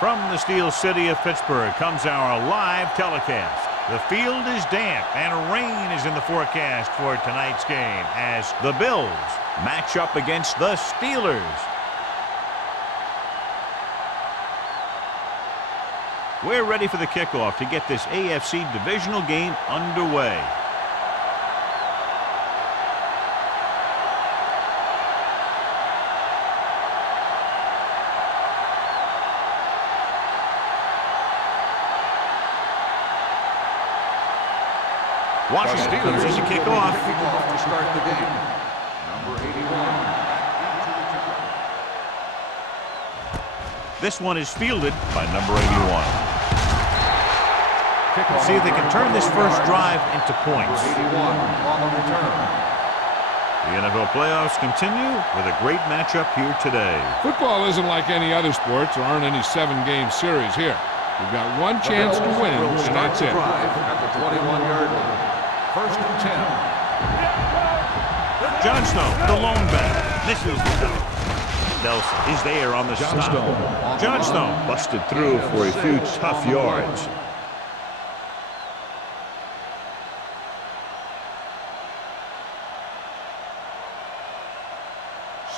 From the Steel City of Pittsburgh comes our live telecast. The field is damp and rain is in the forecast for tonight's game as the Bills match up against the Steelers. We're ready for the kickoff to get this AFC divisional game underway. Washington comes in to kick off. To start the game. Number 81. This one is fielded by number 81. See if they can turn this first drive into points. 81 on the return. The NFL playoffs continue with a great matchup here today. Football isn't like any other sports. There aren't any 7-game series here. We've got one chance to win, and that's it. At the 21-yard line. First and 10. John Snow, the lone back, misses the tackle. Nelson is there on the stop. John Snow busted through for a few tough yards.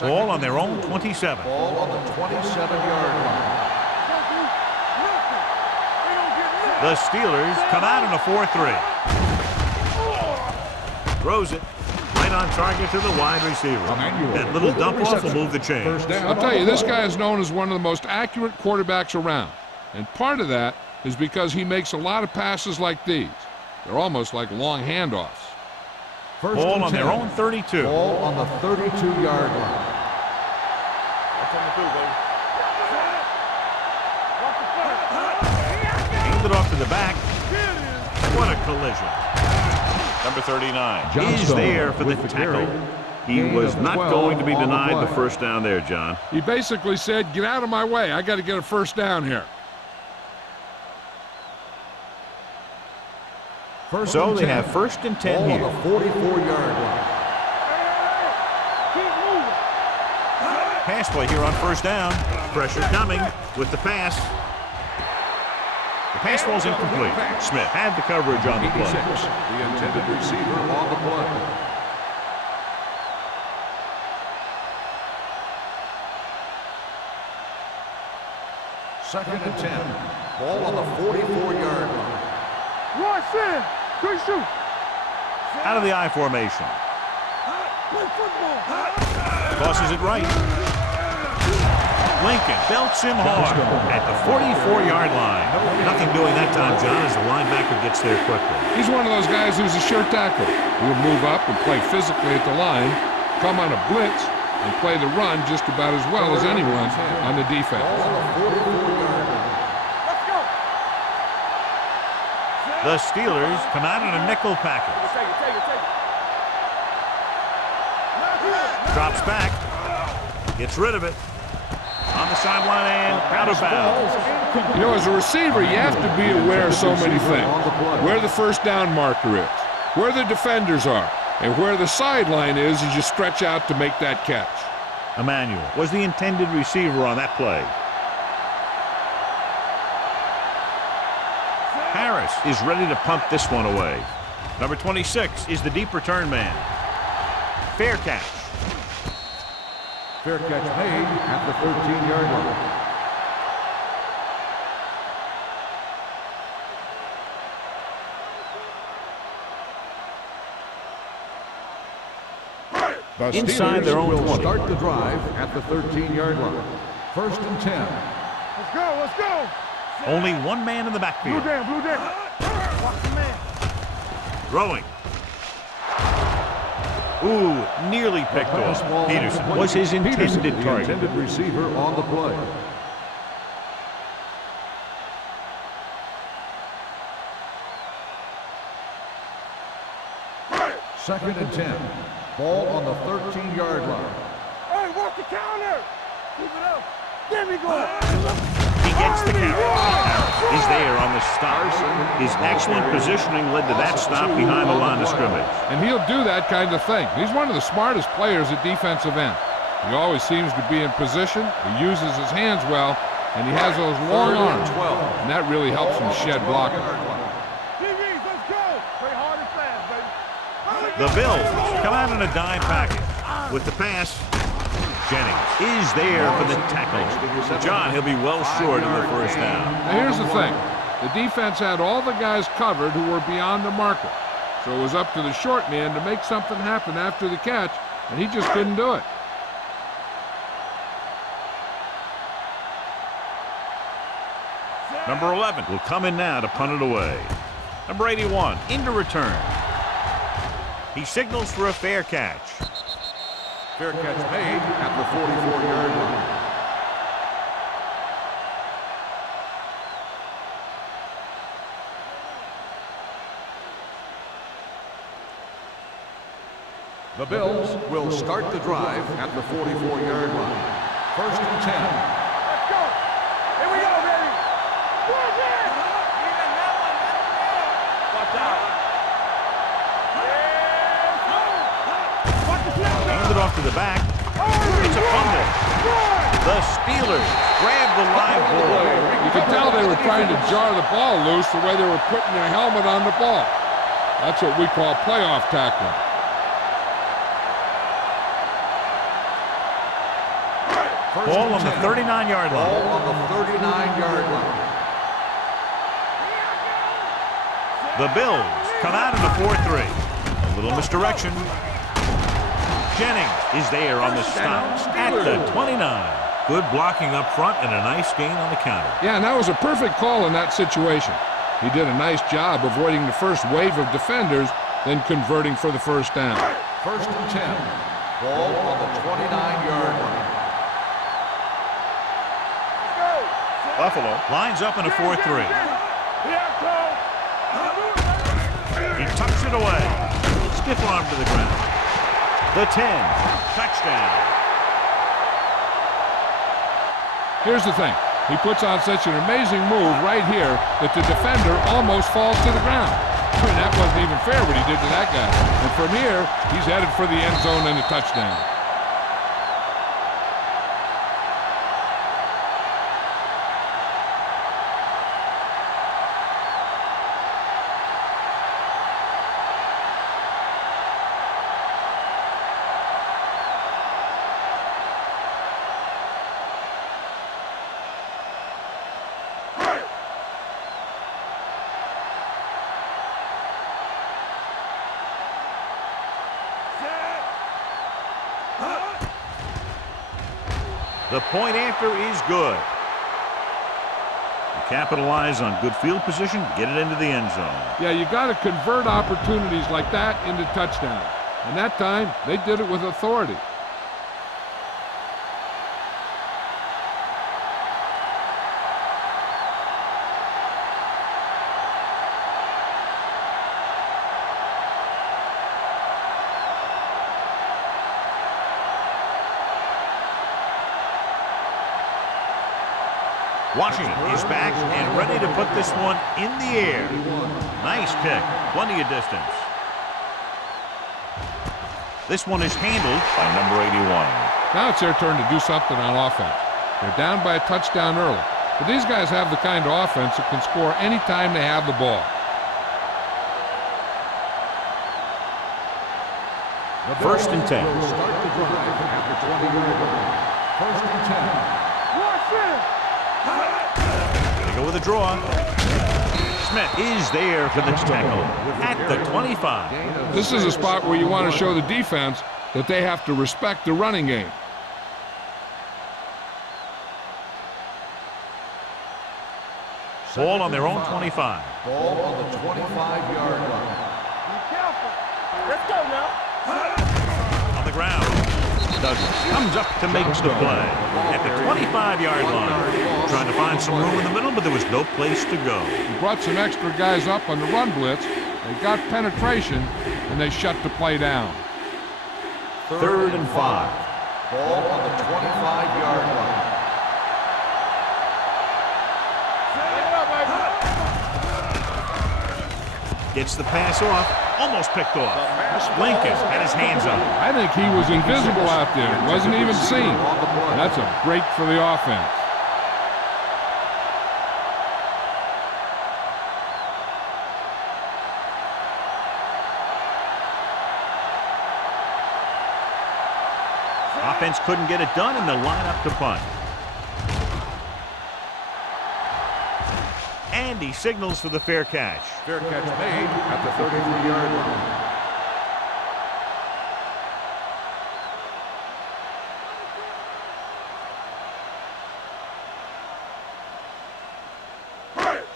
Ball on their own 27. Ball on the 27-yard line. The Steelers come out in a 4-3. Throws it right on target to the wide receiver. That little dump off will move the chains. I'll tell you, this guy is known as one of the most accurate quarterbacks around. And part of that is because he makes a lot of passes like these. They're almost like long handoffs. Ball on their own 32. Ball on the 32-yard line. Handed off to the back. What a collision. Number 39 is there for the tackle. He was not going to be denied the first down there, John. He basically said, get out of my way. I got to get a first down here. So they have first and 10 here. On the 44-yard line. Pass play here on first down. Pressure coming with the pass. The pass ball's incomplete. Smith had the coverage on the play. The intended receiver on the play. Second and 10. Ball on the 44-yard line. Watch in. Good shoot. Out of the I formation. Play football. Tosses it right. Lincoln belts him hard at the 44-yard line. Nothing doing that time, John, as the linebacker gets there quickly. He's one of those guys who's a sure tackler. He'll move up and play physically at the line, come on a blitz, and play the run just about as well as anyone on the defense. The Steelers come out in a nickel package. Drops back. Gets rid of it. On the sideline and out of bounds. You know, as a receiver, you have to be aware of so many things. Where the first down marker is, where the defenders are, and where the sideline is as you stretch out to make that catch. Emmanuel was the intended receiver on that play. Harris is ready to punt this one away. Number 26 is the deep return man. Fair catch. Fair catch made at the 13-yard line. Inside their own 20. Start the drive at the 13-yard line. First and 10. Let's go. Let's go. Only one man in the backfield. Blue down. Watch the man. Throwing. Ooh, nearly picked off. Peterson was his intended target. The intended receiver on the play. Second and 10. Ball on the 13-yard line. Hey, walk the counter. Keep it up. There we go. He gets the carry. He's there on the stop. His excellent positioning led to that stop behind the line of scrimmage. And he'll do that kind of thing. He's one of the smartest players at defensive end. He always seems to be in position. He uses his hands well, and he has those long arms, and that really helps him shed blocking. DBs, let's go. Play hard and fast, baby. The Bills come out in a dime package. With the pass, Jennings is there for the tackle. John, he'll be well short in the first down. Now here's the thing. The defense had all the guys covered who were beyond the marker. So it was up to the short man to make something happen after the catch, and he just couldn't do it. Number 11 will come in now to punt it away. Number 81 into return. He signals for a fair catch. Fair catch made at the 44-yard line. The Bills will start the drive at the 44-yard line. 1st and 10. Let's go. Here we go, baby. Watch out. Watch the snap. Hand it off to the back. It's a fumble. The Steelers grab the live ball. You could tell they were trying to jar the ball loose the way they were putting their helmet on the ball. That's what we call playoff tackling. Ball on the 39-yard line. Ball on the 39-yard line. The Bills come out in a 4-3. A little misdirection. Jennings is there on the stop at the 29. Good blocking up front and a nice gain on the counter. Yeah, and that was a perfect call in that situation. He did a nice job avoiding the first wave of defenders, then converting for the first down. 1st and 10. Ball on the 29-yard line. Buffalo lines up in a 4-3. He tucks it away. Stiff arm to the ground. The 10. Touchdown. Here's the thing. He puts on such an amazing move right here that the defender almost falls to the ground. I mean, that wasn't even fair what he did to that guy. And from here, he's headed for the end zone and a touchdown. The point after is good. You capitalize on good field position, get it into the end zone. Yeah, you got to convert opportunities like that into touchdowns. And that time, they did it with authority. Washington is back and ready to put this one in the air. Nice pick. Plenty of distance. This one is handled by number 81. Now it's their turn to do something on offense. They're down by a touchdown early. But these guys have the kind of offense that can score anytime they have the ball. First and 10. Start the drive at the 20-yard line. 1st and 10. Watch it. They go with a draw. Smith is there for the tackle at the 25. This is a spot where you want to show the defense that they have to respect the running game. Ball on their own 25. Ball on the 25-yard line. Be careful. Let's go now. On the ground. Douglas comes up to make the play at the 25-yard line. Trying to find some room in the middle, but there was no place to go. He brought some extra guys up on the run blitz. They got penetration, and they shut the play down. 3rd and 5. Ball on the 25-yard line. Gets the pass off, almost picked off. Lincoln had his hands up. I think he was invisible out there. Wasn't even seen. That's a break for the offense. defense couldn't get it done, and they'll line up to punt. And he signals for the fair catch. Fair catch made at the 33-yard line.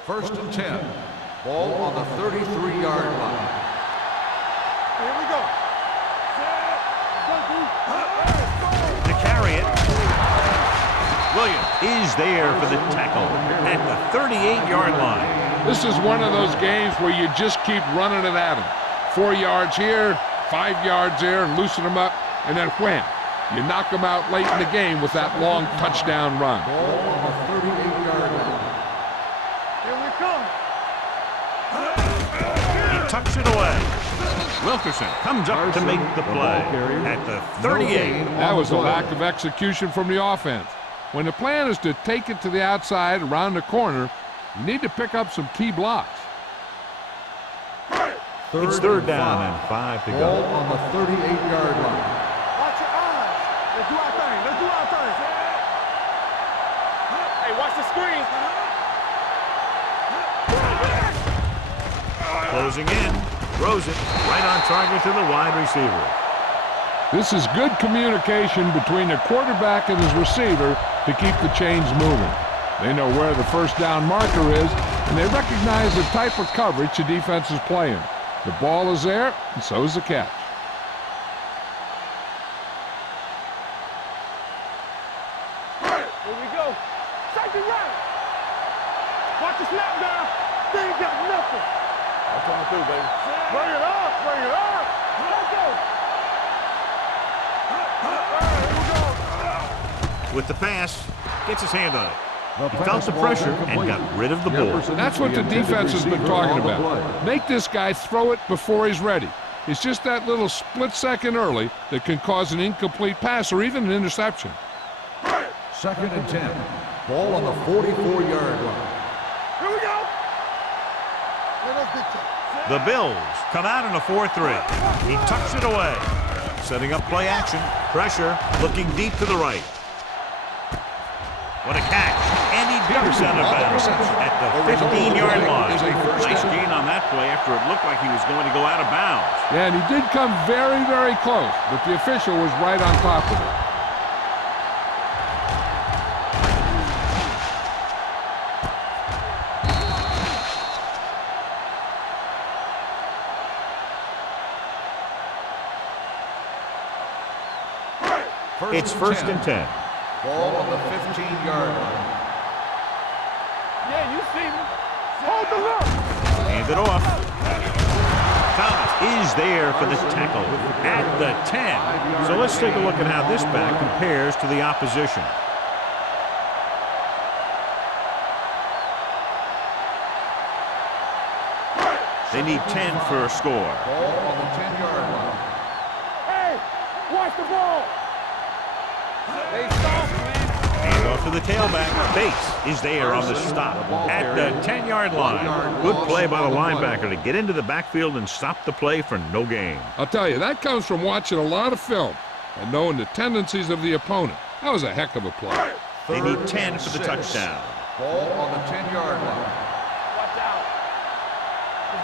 First and 10. Ball on the 33-yard line. Here we go. To carry it, Williams is there for the tackle at the 38-yard line. This is one of those games where you just keep running it at them. 4 yards here, 5 yards there, loosen them up, and then wham. You knock them out late in the game with that long touchdown run. Ball on the 38-yard line. Here we come. He tucks it away. Wilkerson comes up to make the play at the 38. That was a lack of execution from the offense. When the plan is to take it to the outside around the corner, you need to pick up some key blocks. It's third down and 5 to Ball go. on the 38-yard line. Watch your eyes. Let's do our thing. Let's do our thing. Hey, watch the screen. Closing in, throws it right on target to the wide receiver. This is good communication between the quarterback and his receiver to keep the chains moving. They know where the first down marker is, and they recognize the type of coverage the defense is playing. The ball is there, and so is the catch. Here we go. Safety right. Watch the snap down. They ain't got nothing. I'm coming through, baby. Bring it up. Bring it up. Let's go. With the pass, gets his hand on it. He felt the pressure and got rid of the ball. That's what the defense has been talking about. Make this guy throw it before he's ready. It's just that little split second early that can cause an incomplete pass or even an interception. Second and 10. Ball on the 44-yard line. Here we go. Let us get The Bills come out in a 4-3. He tucks it away. Setting up play action. Pressure. Looking deep to the right. What a catch. Andy Peterson out of bounds at the 15-yard line. Nice gain on that play after it looked like he was going to go out of bounds. Yeah, and he did come very, very close, but the official was right on top of it. It's first and 10. Ball on the 15-yard line. Yeah, you see me. Hold the look. Hand it off. Thomas is there for the tackle at the 10. So let's take a look at how this back compares to the opposition. They need 10 for a score. Ball on the 10-yard line. Hey, watch the ball. They soft, man. Hand off to the tailback. Bates is there on the stop at the 10-yard line. Good play by the linebacker to get into the backfield and stop the play for no gain. I'll tell you, that comes from watching a lot of film and knowing the tendencies of the opponent. That was a heck of a play. They need 10 for the touchdown. Ball on the 10-yard line. Watch out.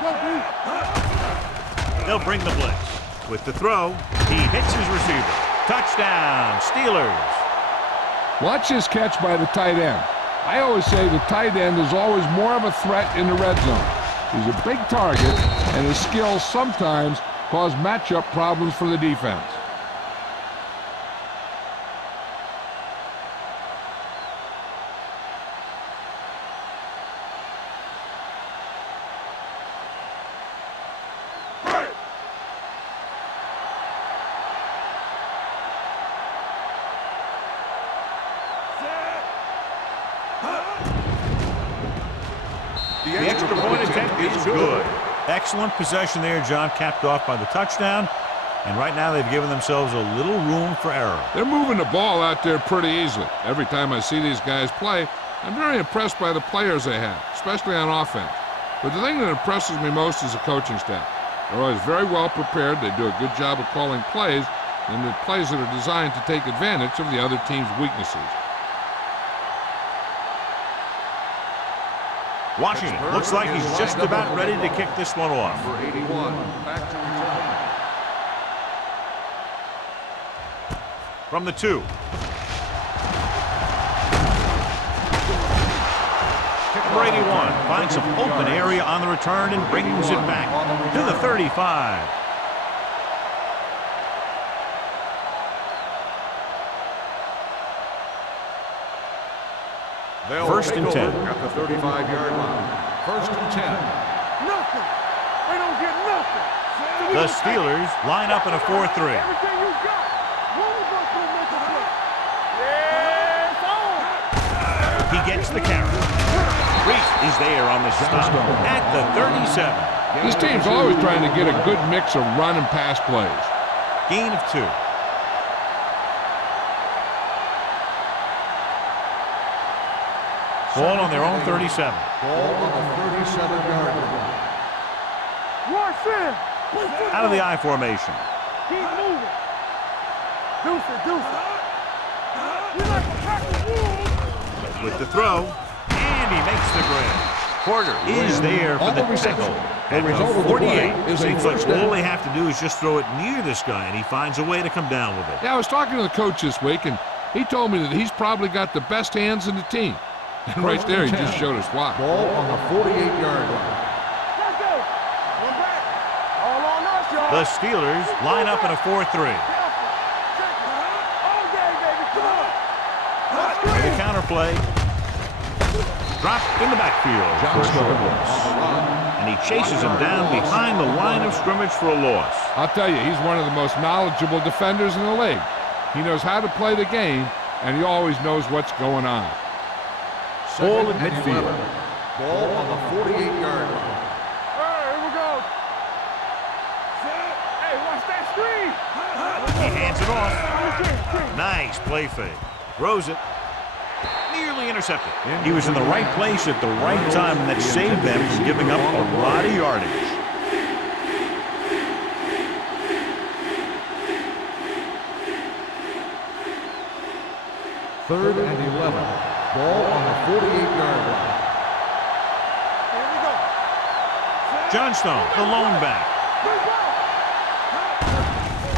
Let's go, They'll bring the blitz. With the throw, he hits his receiver. Touchdown, Steelers. Watch his catch by the tight end. I always say the tight end is always more of a threat in the red zone. He's a big target, and his skills sometimes cause matchup problems for the defense. The extra point attempt is good. Excellent possession there, John, capped off by the touchdown. And right now they've given themselves a little room for error. They're moving the ball out there pretty easily. Every time I see these guys play, I'm very impressed by the players they have, especially on offense. But the thing that impresses me most is the coaching staff. They're always very well prepared. They do a good job of calling plays, and the plays that are designed to take advantage of the other team's weaknesses. Washington looks like he's just about ready to kick this one off. Number 81, back to return. From the 2. Number 81 finds some open area on the return and brings it back to the 35. First and 10 at the 35-yard line. First and 10. Nothing. They don't get nothing. The Steelers line up in a 4-3. Everything you got. One of us will make a play. Yes, on. He gets the carry. Reese is there on the stop at the 37. This team's always trying to get a good mix of run and pass plays. Gain of 2. Ball on their own 37. Ball on the 37-yard line. Watch in. Out of the I formation. Keep moving. Deuce it, deuce it. You like a pack of wolves. With the throw, and he makes the grab. Porter is there for the tackle. At the 48, seems like all they have to do is just throw it near this guy, and he finds a way to come down with it. Yeah, I was talking to the coach this week, and he told me that he's probably got the best hands in the team. And right there, he just showed us why. Ball on the 48-yard line. Let's go. One back. All on us, y'all. The Steelers line up in a 4-3. All day, baby. Come on. The counter play. Dropped in the backfield for a short loss. And he chases him down behind the line of scrimmage for a loss. I'll tell you, he's one of the most knowledgeable defenders in the league. He knows how to play the game, and he always knows what's going on. Ball at midfield. Ball on the 48-yard line. Here we go. Hey, watch that screen. He hands it off. Nice play fake. Throws it. Nearly intercepted. He was in the right place at the right time, and that saved them from giving up a lot of yardage. Third and 11. Ball on the 48-yard line. Here we go. Johnstone, the lone back.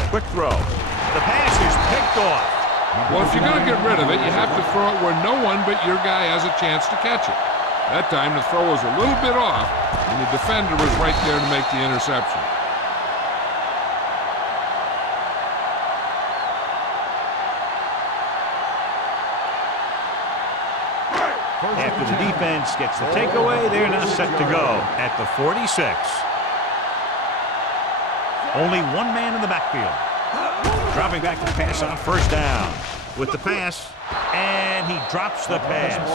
Quick throw. The pass is picked off. Well, if you're going to get rid of it, you have to throw it where no one but your guy has a chance to catch it. That time, the throw was a little bit off, and the defender was right there to make the interception. After the defense gets the takeaway, they're now set to go at the 46. Only one man in the backfield. Dropping back to pass on first down. With the pass, and he drops the pass.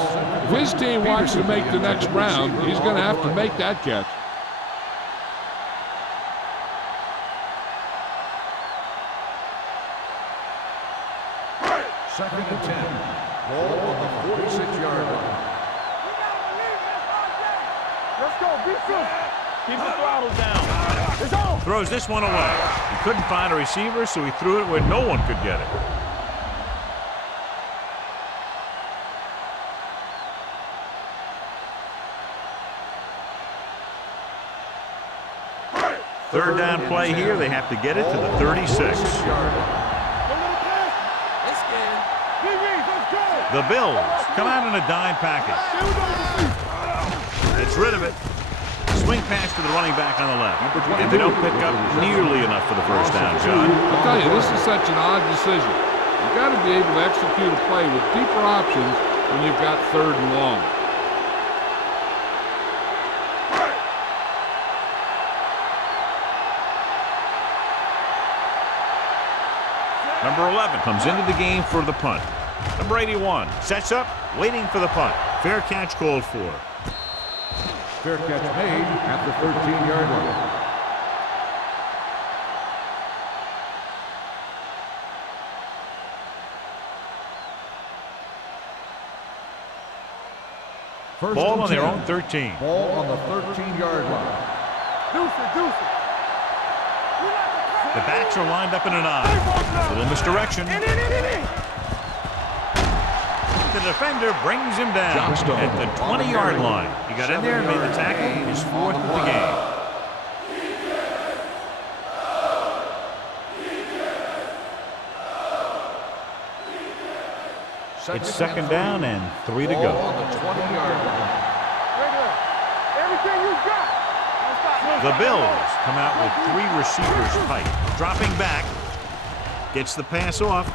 If his team wants to make the next round, he's going to have to make that catch. Second and 10. Ball on the 46-yard line. Let's go. Be simple. Keep the throttle down. It's on. Throws this one away. He couldn't find a receiver, so he threw it where no one could get it. Third down play here. They have to get it to the 36. The Bills come out in a dime package. It's rid of it. Swing pass to the running back on the left. And they don't pick up nearly enough for the first down, John. I'll tell you, this is such an odd decision. You've got to be able to execute a play with deeper options when you've got third and long. Number 11 comes into the game for the punt. Number 81 sets up, waiting for the punt. Fair catch called for. Fair catch made at the 13-yard line. First Ball and on their 10. own 13. Ball on the 13-yard line. Deuce it, deuce it. The backs are lined up in an eye. Little misdirection. The defender brings him down at the 20-yard line. He got in there and made the tackle. His 4th of the game. It's 2nd down and 3 to go. Everything you got. The Bills come out with 3 receivers tight. Dropping back. Gets the pass off.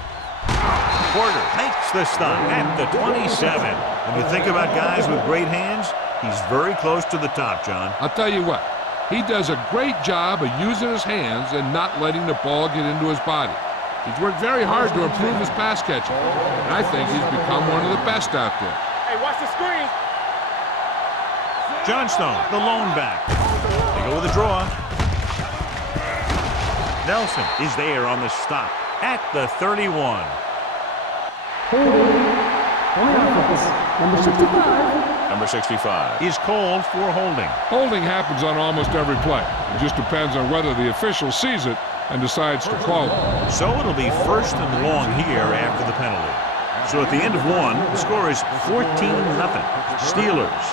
Porter makes the stop at the 27. When you think about guys with great hands, he's very close to the top, John. I'll tell you what, he does a great job of using his hands and not letting the ball get into his body. He's worked very hard to improve his pass catching, and I think he's become one of the best out there. Hey, watch the screen. Johnstone, the lone back. They go with a draw. Nelson is there on the stop at the 31. Number 65 is called for holding. Holding happens on almost every play. It just depends on whether the official sees it and decides to call it. So it'll be 1st and long here after the penalty. So at the end of 1, the score is 14-0. Steelers.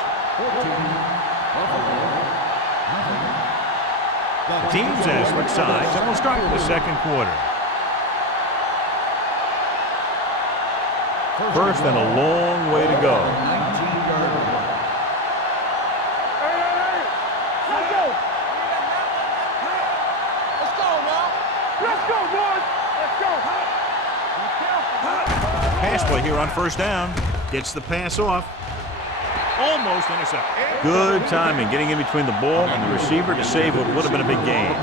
The teams have switched sides and we'll start the 2nd quarter. 1st and a long way to go. Let's go, boys. Let's go. Pass play here on 1st down. Gets the pass off. Almost intercepted. Good timing getting in between the ball and the receiver to save what would have been a big gain.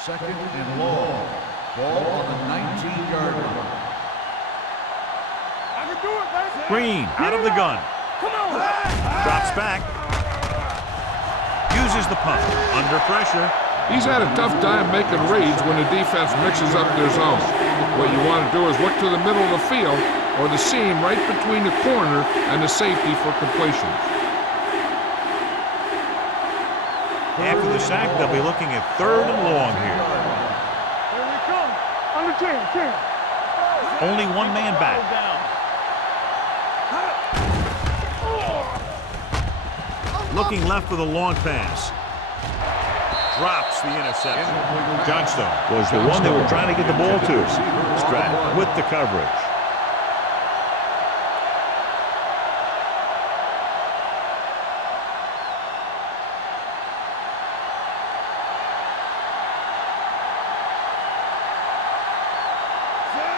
Second and long. Ball on the 19-yard line. I can do it, baby. Green out of the gun. Come on. Drops back. Uses the punt. Under pressure. He's had a tough time making reads when the defense mixes up their zone. What you want to do is look to the middle of the field or the seam right between the corner and the safety for completion. After the sack, they'll be looking at 3rd and long here. Here we come. Under 10. Only one man back. Looking left with a long pass. Drops the interception. Johnstone was the one they were trying to get the ball to. Stratton with the coverage.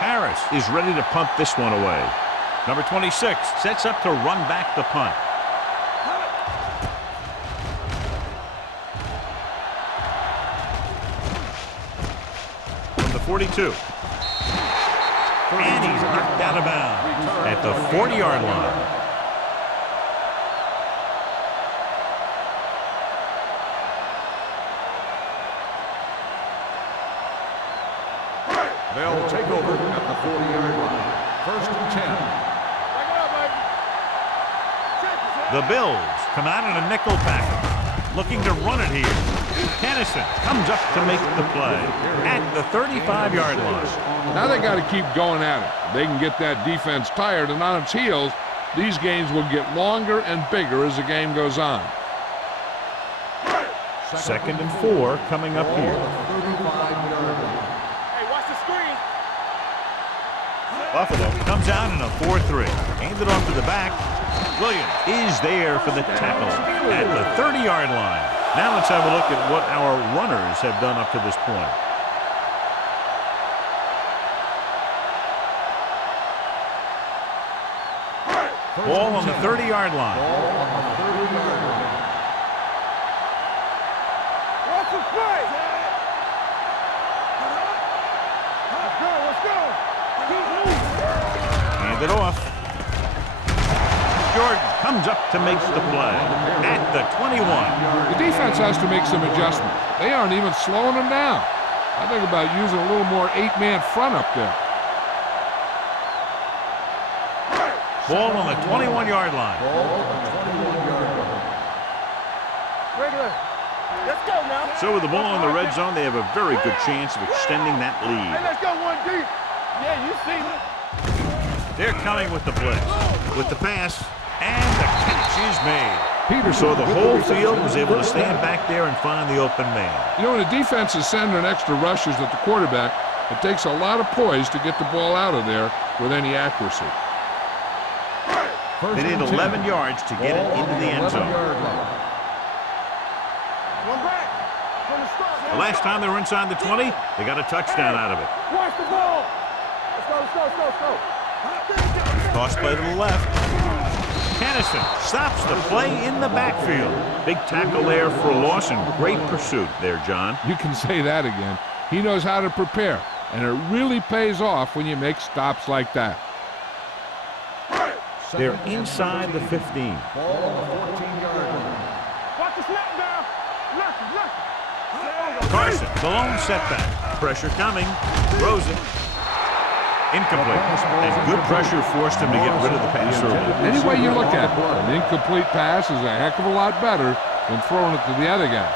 Harris is ready to punt this one away. Number 26 sets up to run back the punt. From the 42. And he's knocked out of bounds at the 40-yard line. They'll take over at the 40-yard line. 1st and 10. The Bills come out in a nickel package, looking to run it here. Tennyson comes up to make the play at the 35-yard line. Now they got to keep going at it. They can get that defense tired and on its heels. These games will get longer and bigger as the game goes on. 2nd and 4 coming up here. Buffalo comes out in a 4-3. Handed off to the back. Williams is there for the tackle at the 30-yard line. Now let's have a look at what our runners have done up to this point. Ball on the 30-yard line. What's the play? Let's go. Hand it off. Jordan comes up to make the play at the 21. The defense has to make some adjustments. They aren't even slowing them down. I think about using a little more 8-man front up there. Ball on the 21-yard line. Regular. Let's go now. So with the ball in the red zone, they have a very good chance of extending that Hey, lead. let's go one deep. Yeah, you see me. They're coming with the blitz. With the pass, and the catch is made. So the whole field was able to stand back there and find the open man. You know, when a defense is sending extra rushers at the quarterback, it takes a lot of poise to get the ball out of there with any accuracy. They need 11 yards to get it into the end zone. One back. From the start. The last time they were inside the 20, they got a touchdown out of it. Watch the ball. Let's go, let's go, let's go, let's go. Toss play to the left. Kennison stops the play in the backfield. Big tackle there for a loss and great pursuit there, John. You can say that again. He knows how to prepare, and it really pays off when you make stops like that. They're inside the 15. Ball on the 14-yard line. Watch the snap down. Left. Carson, the lone setback. Pressure coming. Throws it. Incomplete. And good pressure forced him to get rid of the pass early. Any way you look at it, an incomplete pass is a heck of a lot better than throwing it to the other guy.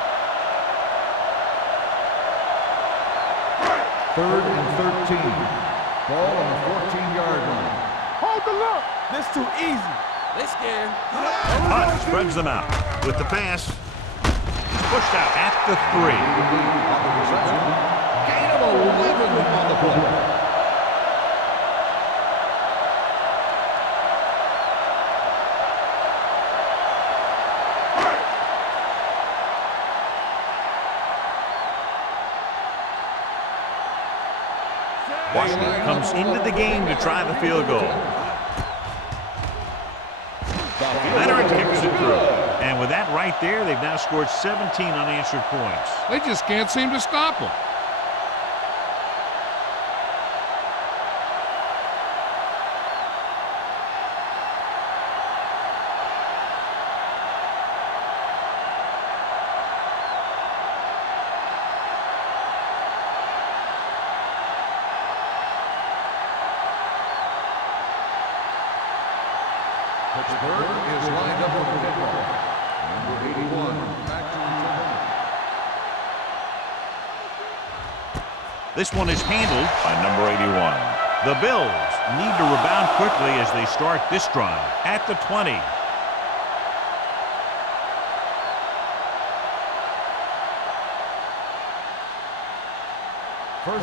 3rd and 13. Ball on the 14-yard line. Hold the look. This too easy. They scared. Hunt spreads them out. With the pass. He's pushed out at the 3. On the reception, gain of 11 on the play. Washington comes into the game to try the field goal. Leonard kicks it through. And with that right there, they've now scored 17 unanswered points. They just can't seem to stop him. Pittsburgh is lined up with the football. Number 81, back to return. This one is handled by number 81. The Bills need to rebound quickly as they start this drive at the 20.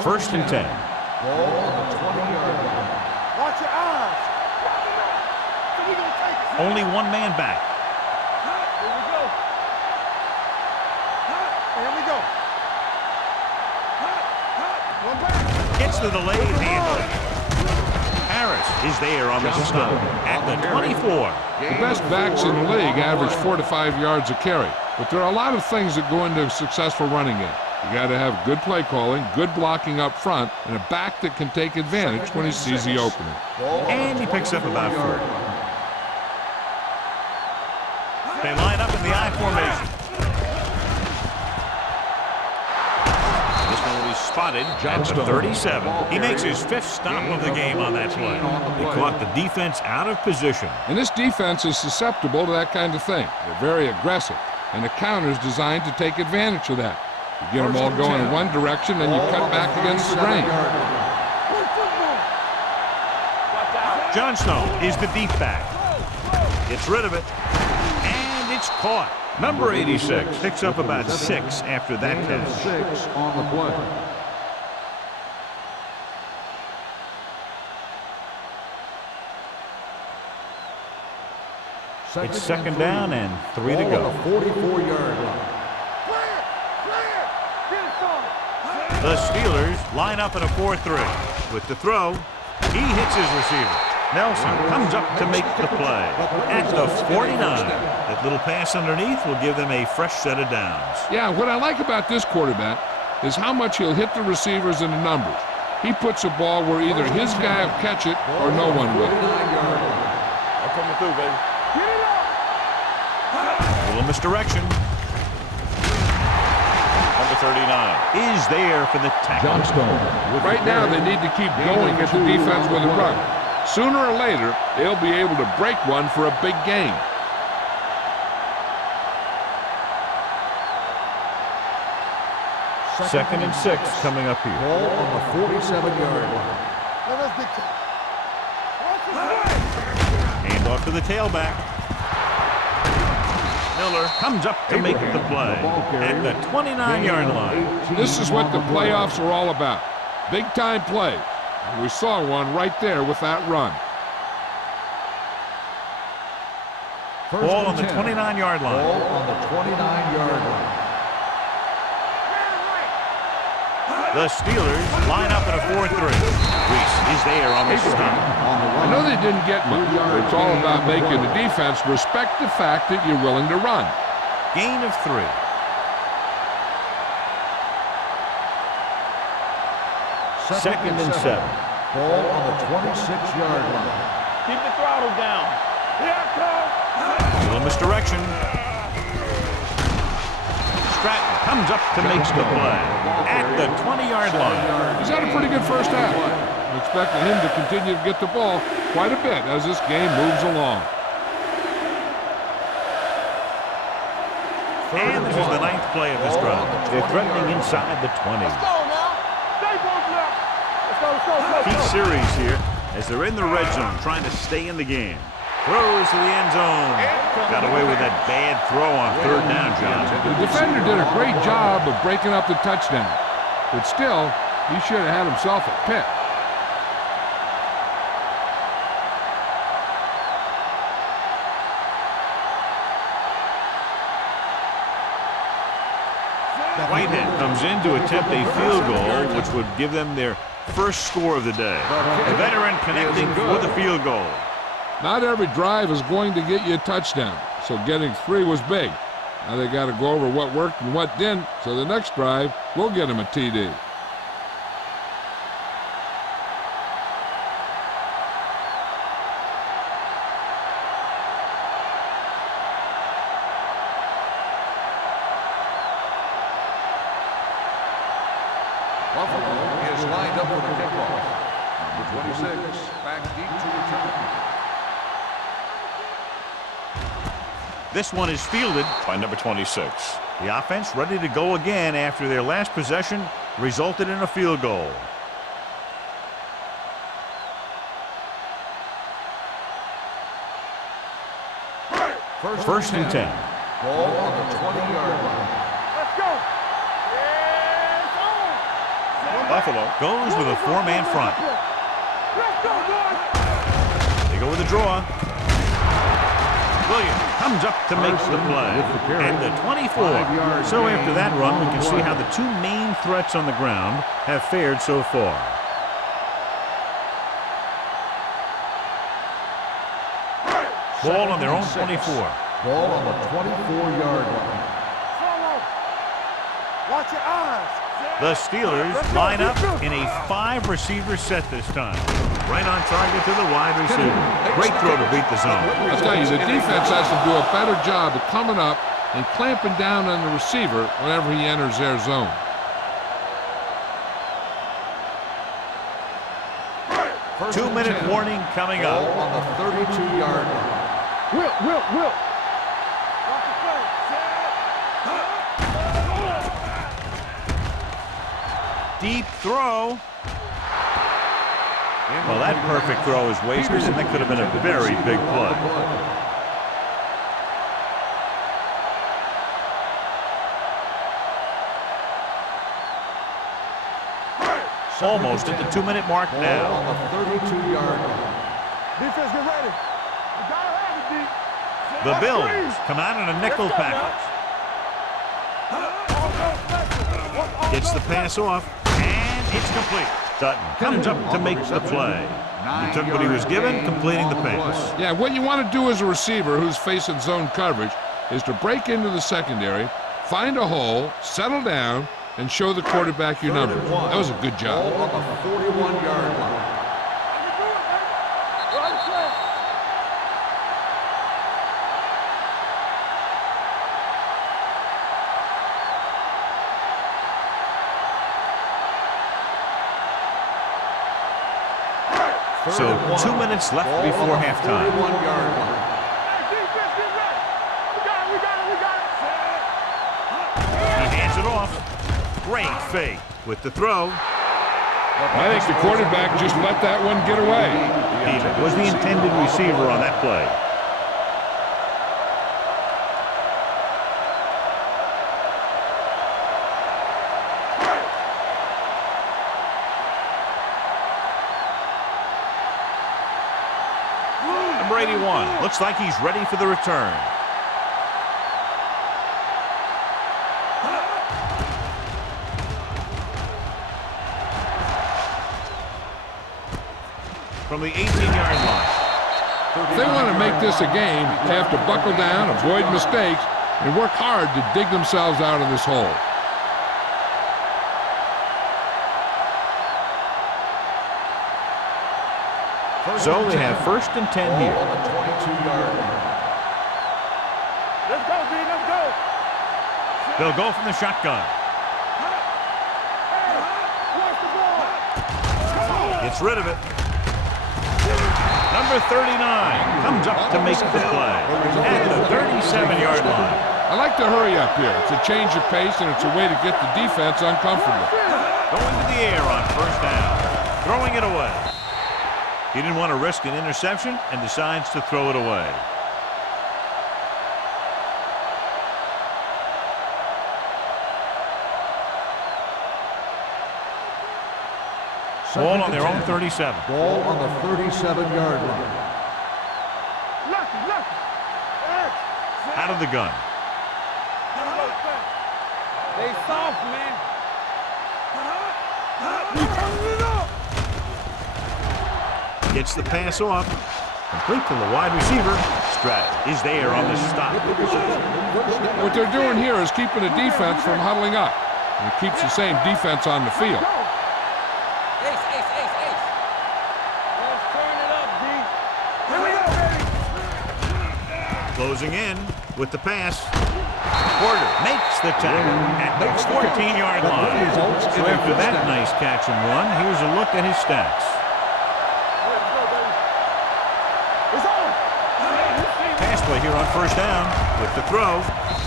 First and 10. Ball on the 20-yard line. Watch your eyes. So we gonna take it. Only one man back. Here we go. Here we go. One back. Gets the delayed handle. Harris is there on the stop at the 24. The best backs in the league average 4 to 5 yards a carry. But there are a lot of things that go into a successful running game. You got to have good play calling, good blocking up front, and a back that can take advantage when he sees the opening. And he picks up about 40. They line up in the I formation. This one will be spotted at the 37. He makes his 5th stop of the game on that play. They caught the defense out of position. And this defense is susceptible to that kind of thing. They're very aggressive, and the counter is designed to take advantage of that. You get them all going in one direction, and you cut back against the grain. Johnstone is the deep back. Gets rid of it, and it's caught. Number 86 picks up about 6 after that catch. 6 on the play. It's second down and 3 to go. 44-yard line. The Steelers line up in a 4-3. With the throw, he hits his receiver. Nelson comes up to make the play at the 49. That little pass underneath will give them a fresh set of downs. Yeah, what I like about this quarterback is how much he'll hit the receivers in the numbers. He puts a ball where either his guy will catch it or no one will. I'm coming through, baby. Get it up! A little misdirection. Number 39 is there for the tackle. Johnstone. Right now, they need to keep going at the defense with a run. Sooner or later, they'll be able to break one for a big gain. Second and 6 coming up here. Ball on the 47-yard line. Let's get to Hand off to the tailback. Miller comes up to make the play at the 29-yard line. This is what the playoffs are all about. Big-time plays. And we saw one right there with that run. Ball on the 29-yard line. Ball on the 29-yard line. The Steelers line up in a 4-3. Reese is there on the stop. I know they didn't get much, but it's all about making the defense respect the fact that you're willing to run. Gain of 3. Second and 7. Ball on the 26-yard line. keep the throttle down. Here I come. Little misdirection. Stratton comes up to make the play at the 20-yard line. He's had a pretty good first half. I'm expecting him to continue to get the ball quite a bit as this game moves along. And this is the 9th play of this drive. They're threatening inside the 20. Let's go now. Stay both left. Let's go. Key series here as they're in the red zone trying to stay in the game. Throws to the end zone. Got away with that bad throw on 3rd down, John. The defender did a great job of breaking up the touchdown, but still, he should have had himself a pick. Whitehead comes in to attempt a field goal, which would give them their first score of the day. The veteran connecting for the field goal. Not every drive is going to get you a touchdown, so getting 3 was big. Now they got to go over what worked and what didn't, so the next drive will get them a TD. Buffalo is lined up for the kickoff. Number 26, back deep to return. This one is fielded by number 26. The offense ready to go again after their last possession resulted in a field goal. First and 10. Ball on the 20-yard line. Let's go. Yes, Buffalo goes with a 4-man front. Let's go, boys. They go with a draw. Williams comes up to make the play at the 24. So after that run, we can see how the 2 main threats on the ground have fared so far. Ball on their own 24. Ball on the 24-yard line. Solo. Watch your eyes. The Steelers line up in a 5-receiver set this time. Right on target to the wide receiver. Great throw to beat the zone. I'll tell you, the defense has to do a better job of coming up and clamping down on the receiver whenever he enters their zone. Two-minute warning coming Ball up. on the 32-yard line. Will. Watch the play. Deep throw. Well, that perfect throw is wasted, and that could have been a very big play. Almost at the 2-minute mark Ball now. on the 32-yard line. Defense, get ready. You gotta have it, D. The Bills come out in a nickel package. Gets the pass off, and it's complete. Dutton comes up to make the play. He took what he was given, completing the pass. Yeah, what you want to do as a receiver who's facing zone coverage is to break into the secondary, find a hole, settle down, and show the quarterback your number. That was a good job. Ball on the 41-yard line. So 2 minutes left before halftime. 41-yard line. Hey, defense, get ready. We got it. He hands it off. Great fake with the throw. I think the quarterback just let that one get away. He was the intended receiver on that play. Number 81 looks like he's ready for the return. From the 18-yard line. If they want to make this a game, they have to buckle down, avoid mistakes, and work hard to dig themselves out of this hole. So they have 1st and 10 here. On the 22-yard line. Let's go, B. Let's go. They'll go from the shotgun. Watch the ball. Gets rid of it. Number 39 comes up to make the play at the 37-yard line. I like to hurry up here. It's a change of pace, and it's a way to get the defense uncomfortable. Going to the air on 1st down. Throwing it away. He didn't want to risk an interception and decides to throw it away. Ball on their own 37. Ball on the 37-yard line. Lucky. Out of the gun. They soft, man. We turning it up. Gets the pass off. Complete to the wide receiver. Stratton is there on the stop. What they're doing here is keeping the defense from huddling up. And it keeps the same defense on the field. Let's turn it up, D. Here we go, baby. Closing in with the pass. Porter makes the tackle at the 14-yard line. So after that nice catch and run, here's a look at his stats. It's on. Pass play here on 1st down with the throw.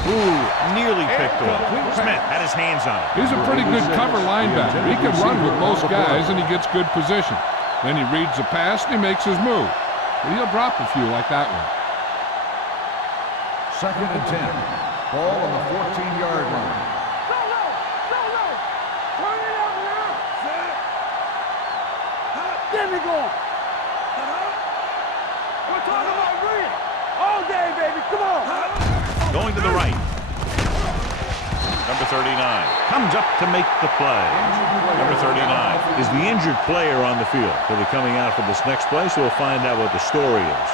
Ooh, nearly picked off. Smith had his hands on it. He's a pretty good cover linebacker. He can run with most guys, and he gets good position. Then he reads the pass, and he makes his move. But he'll drop a few like that one. 2nd and 10. Ball on the 14-yard line. Go low. Turn it up now. Get me going. We're talking about green. All day, baby. Come on. Going to the right. Number 39 comes up to make the play. Number 39 is the injured player on the field. He'll be coming out for this next play, so we'll find out what the story is.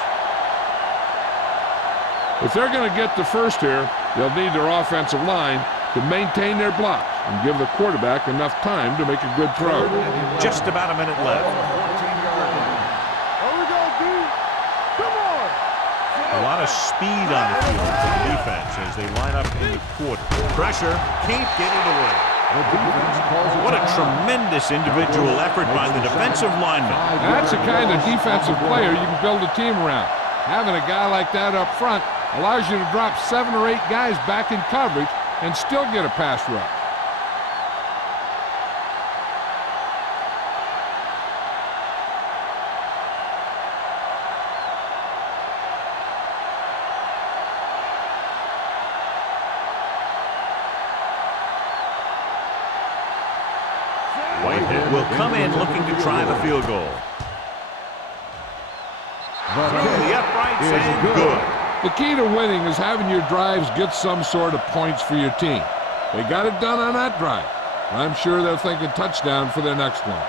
If they're going to get the first here, they'll need their offensive line to maintain their blocks and give the quarterback enough time to make a good throw. Just about a minute left. Here we go, D. Come on. A lot of speed on the field for the defense as they line up in the quarter. Pressure, can't get it away. What a tremendous individual effort by the defensive lineman. That's the kind of defensive player you can build a team around. Having a guy like that up front allows you to drop 7 or 8 guys back in coverage and still get a pass rush. Whitehead will come in looking to try the field goal. Through the uprights and good. The key to winning is having your drives get some sort of points for your team. They got it done on that drive. I'm sure they're thinking touchdown for their next one.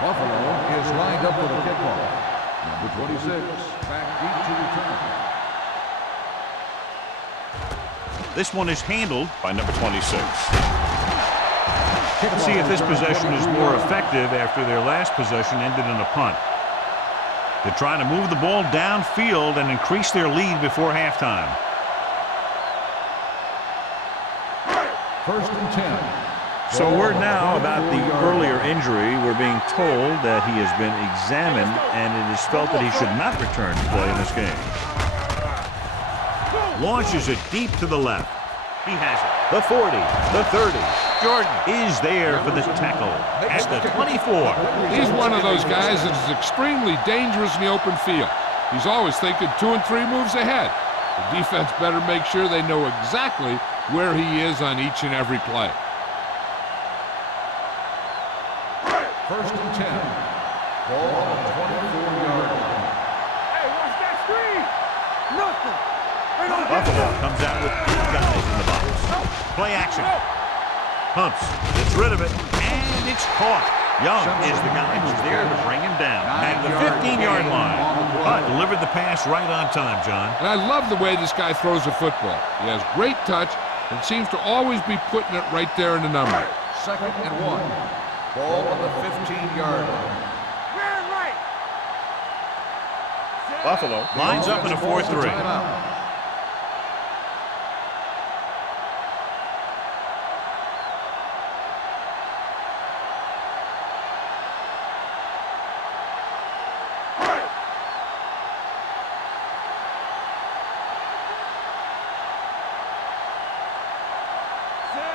Buffalo is lined up for the kickoff. Number 26, back deep to return. This one is handled by number 26. Let's see if this possession is more effective after their last possession ended in a punt. They're trying to move the ball downfield and increase their lead before halftime. 1st and 10. So word now about the earlier injury. We're being told that he has been examined and it is felt that he should not return to play in this game. Launches it deep to the left. He has it. The 40, the 30. Jordan is there for the tackle at the 24. He's one of those guys that is extremely dangerous in the open field. He's always thinking 2 and 3 moves ahead. The defense better make sure they know exactly where he is on each and every play. 1st and 10. Ball on the 24-yard line. Hey, watch that screen. Nothing. Buffalo comes out with 8 guys in the box. Play action. Pumps. Gets rid of it. And it's caught. Young is the guy who's there to bring him down at the 15-yard line. But delivered the pass right on time, John. And I love the way this guy throws the football. He has great touch and seems to always be putting it right there in the number. 2nd and 1. Ball on the 15-yard line. Buffalo lines up in a 4-3.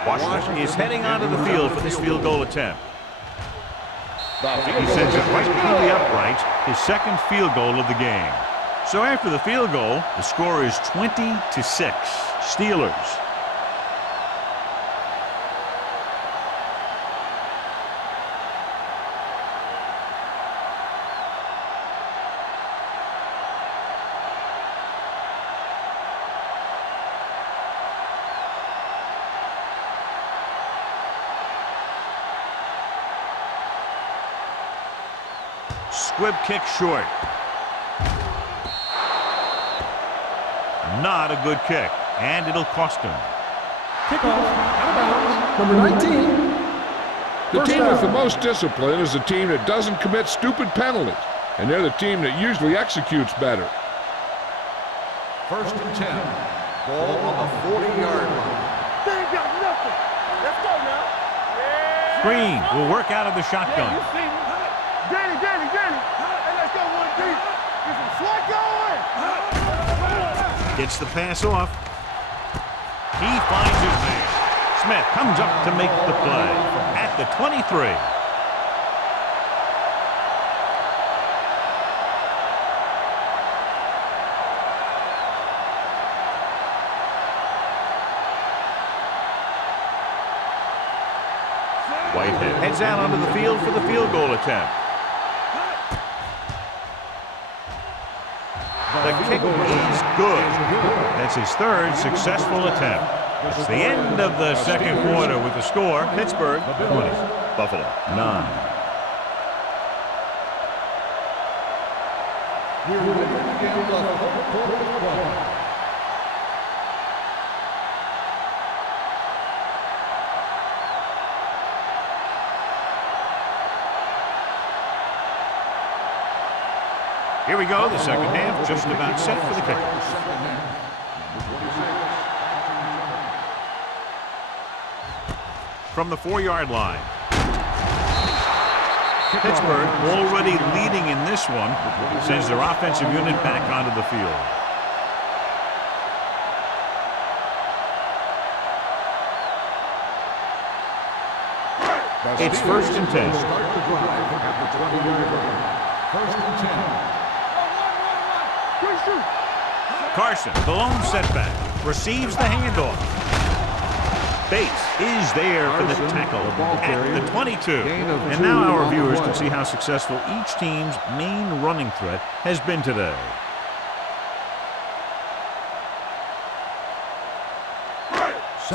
Washington is heading onto the field for this field goal attempt. He sends it right through the uprights, his second field goal of the game. So after the field goal, the score is 20-6. Steelers. Squib kick short. Not a good kick, and it'll cost him. Kickoff, out of bounds, number 19. The team with the most discipline is the team that doesn't commit stupid penalties, and they're the team that usually executes better. 1st and 10. Ball on the 40-yard line. They ain't got nothing. Let's go now. Yeah. Green will work out of the shotgun. Yeah, you see me. Danny. Hey, let's go one deep. Get some swat going. Gets the pass off. He finds his man. Smith comes up to make the play at the 23. Whitehead heads out onto the field for the field goal attempt. The kick is good. That's his third successful attempt. It's the end of the second quarter with the score. Pittsburgh 20, Buffalo 9. Here we go, the second half, just about set for the kickoff. From the 4-yard line. Pittsburgh, already leading in this one, sends their offensive unit back onto the field. It's 1st and 10. Start the drive at the 20-yard line. 1st and 10. Carson, the lone setback, receives the handoff. Bates is there for the tackle at the 22. And now our viewers can see how successful each team's main running threat has been today.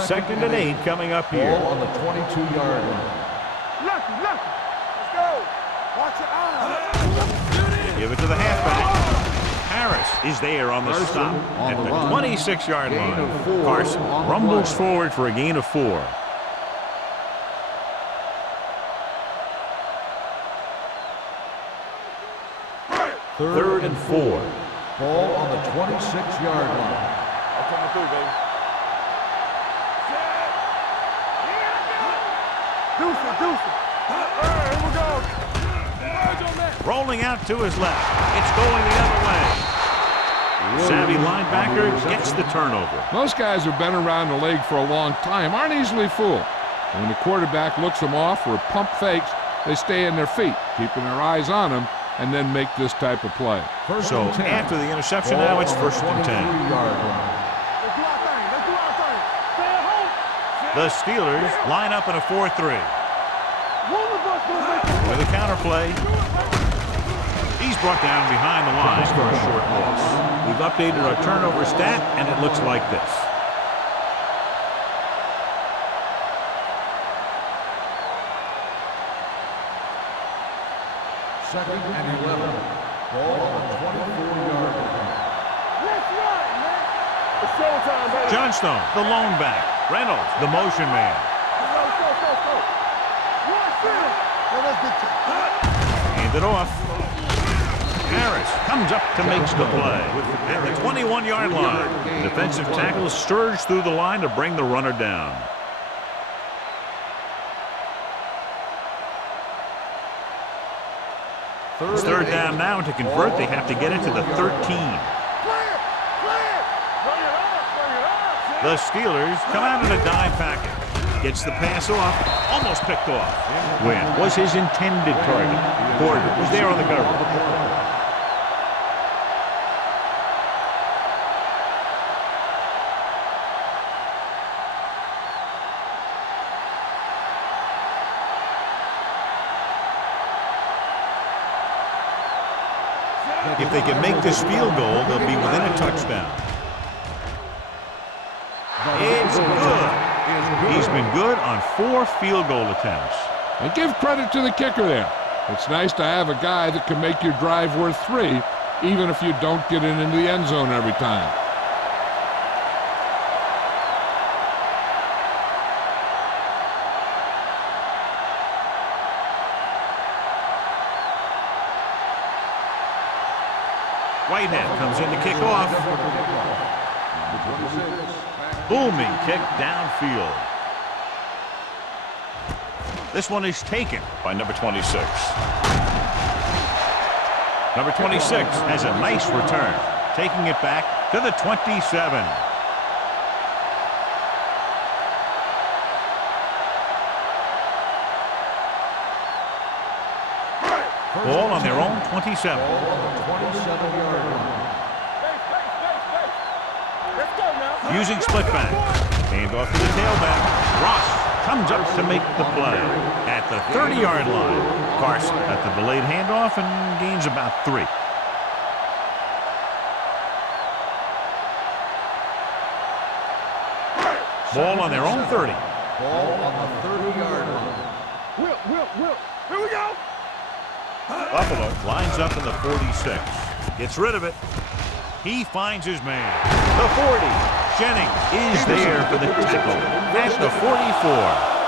Second and 8 coming up here. Ball on the 22-yard line. Let's go. Watch your eyes. Give it to the halfback. Harris is there on the stop at the 26-yard line. Carson rumbles forward for a gain of 4. Third and 4. Ball on the 26-yard line. I'm coming through, baby. Deuce it. Here we go. Rolling out to his left. It's going the other way. Savvy linebacker gets the turnover. Most guys have been around the league for a long time, aren't easily fooled. When the quarterback looks them off or pump fakes, they stay in their feet, keeping their eyes on them, and then make this type of play. So after the interception, now it's 1st and 10. Let's do our thing. Stay at home. The Steelers line up in a 4-3. One of us gonna make it. With a counter play, he's brought down behind the line for a short loss. We've updated our turnover stat, and it looks like this. Second and 11. Ball on the 24-yard line. Let's run, man. It's showtime, baby. Johnstone, the lone back. Reynolds, the motion man. Go. One field. Let's get you. Hand it off. Harris comes up to make the play at the 21-yard line. Defensive tackles surge through the line to bring the runner down. It's third down now. To convert, they have to get it to the 13. The Steelers come out in a dime package. Gets the pass off, almost picked off. Wynn was his intended target. Gordon was there on the cover. If they can make this field goal, they'll be within a touchdown. It's good. He's been good on 4 field goal attempts. And give credit to the kicker there. It's nice to have a guy that can make your drive worth 3, even if you don't get it into the end zone every time. Whitehead comes in to kick off. Booming kick downfield. This one is taken by number 26. Number 26 has a nice return, taking it back to the 27. Ball on their own 27. Using split back. Hand off to the tailback. Ross comes up to make the play at the 30-yard line. Carson at the delayed handoff and gains about 3. Ball on their own 30. Ball on the 30-yard line. Will. Here we go. Buffalo lines up in the 46. Gets rid of it. He finds his man. The 40. Jennings is there for the tackle at the 44.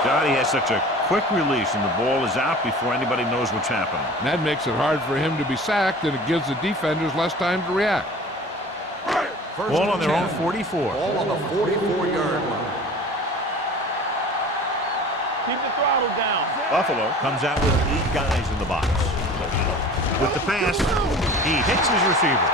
God, he has such a quick release, and the ball is out before anybody knows what's happened. And that makes it hard for him to be sacked, and it gives the defenders less time to react. Ball on their own 44. Ball on the 44-yard line. Keep the throttle down. Buffalo comes out with 8 guys in the box. With the pass, he hits his receiver.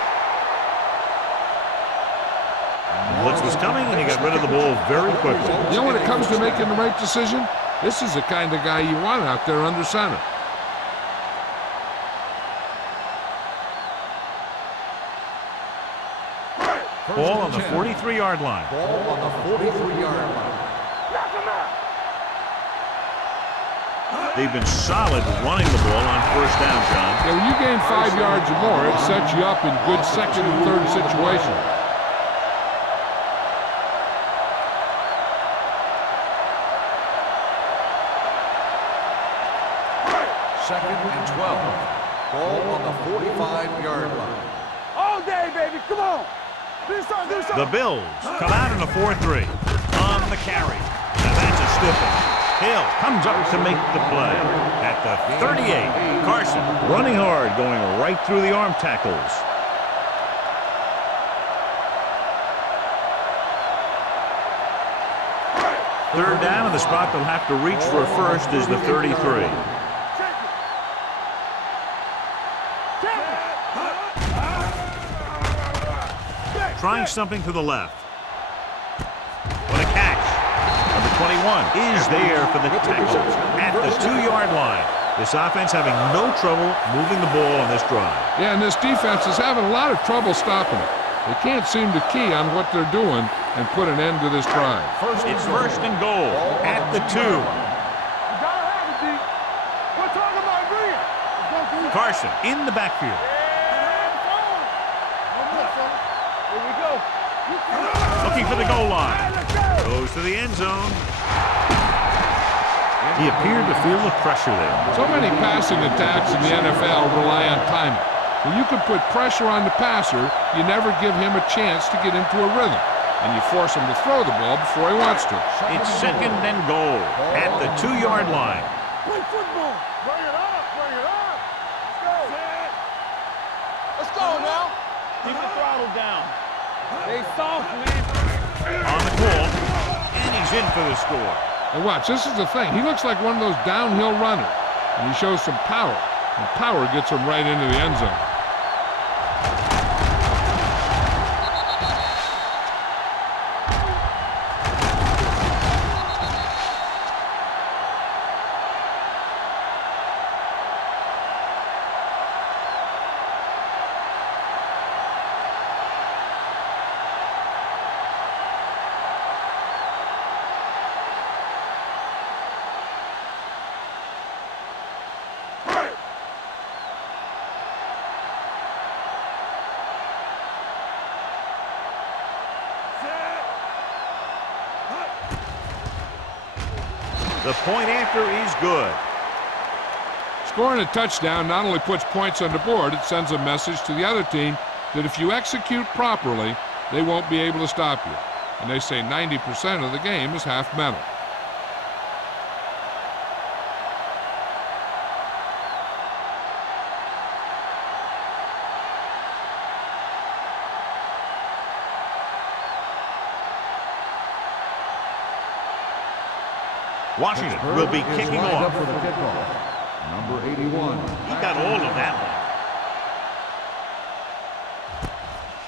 Blitz was coming, and he got rid of the ball very quickly. You know, when it comes to making the right decision, this is the kind of guy you want out there under center. Ball on the 43-yard line. Ball on the 43-yard line. Knock him out. They've been solid running the ball on first down, John. Yeah, when you gain 5 yards or more, it sets you up in good second and third situations. Second and 12. Ball on the 45-yard line. All day, baby. Come on. Do something. The Bills come out in a 4-3. On the carry. Now that's a stiff one. Hill comes up to make the play. At the 38, Carson running hard, going right through the arm tackles. Third down, and the spot they'll have to reach for first is the 33. Trying something to the left. What a catch. Number 21 is there for the tackle at the 2-yard line. This offense having no trouble moving the ball on this drive. Yeah, and this defense is having a lot of trouble stopping it. They can't seem to key on what they're doing and put an end to this drive. It's first and goal at the 2. Carson in the backfield. Looking for the goal line. Goes to the end zone. He appeared to feel the pressure there. So many passing attacks in the NFL rely on timing. When you can put pressure on the passer, you never give him a chance to get into a rhythm. And you force him to throw the ball before he wants to. It's second and goal at the 2-yard line. Play football. Bring it up. Bring it up. Let's go now. Keep the throttle down. Stay soft, man. On the call, and he's in for the score. And watch, this is the thing. He looks like one of those downhill runners, and he shows some power. And power gets him right into the end zone. The point after is good. Scoring a touchdown not only puts points on the board, it sends a message to the other team that if you execute properly, they won't be able to stop you. And they say 90% of the game is half mental. Washington will be kicking off. For the kickoff. Number 81. He got all of that one.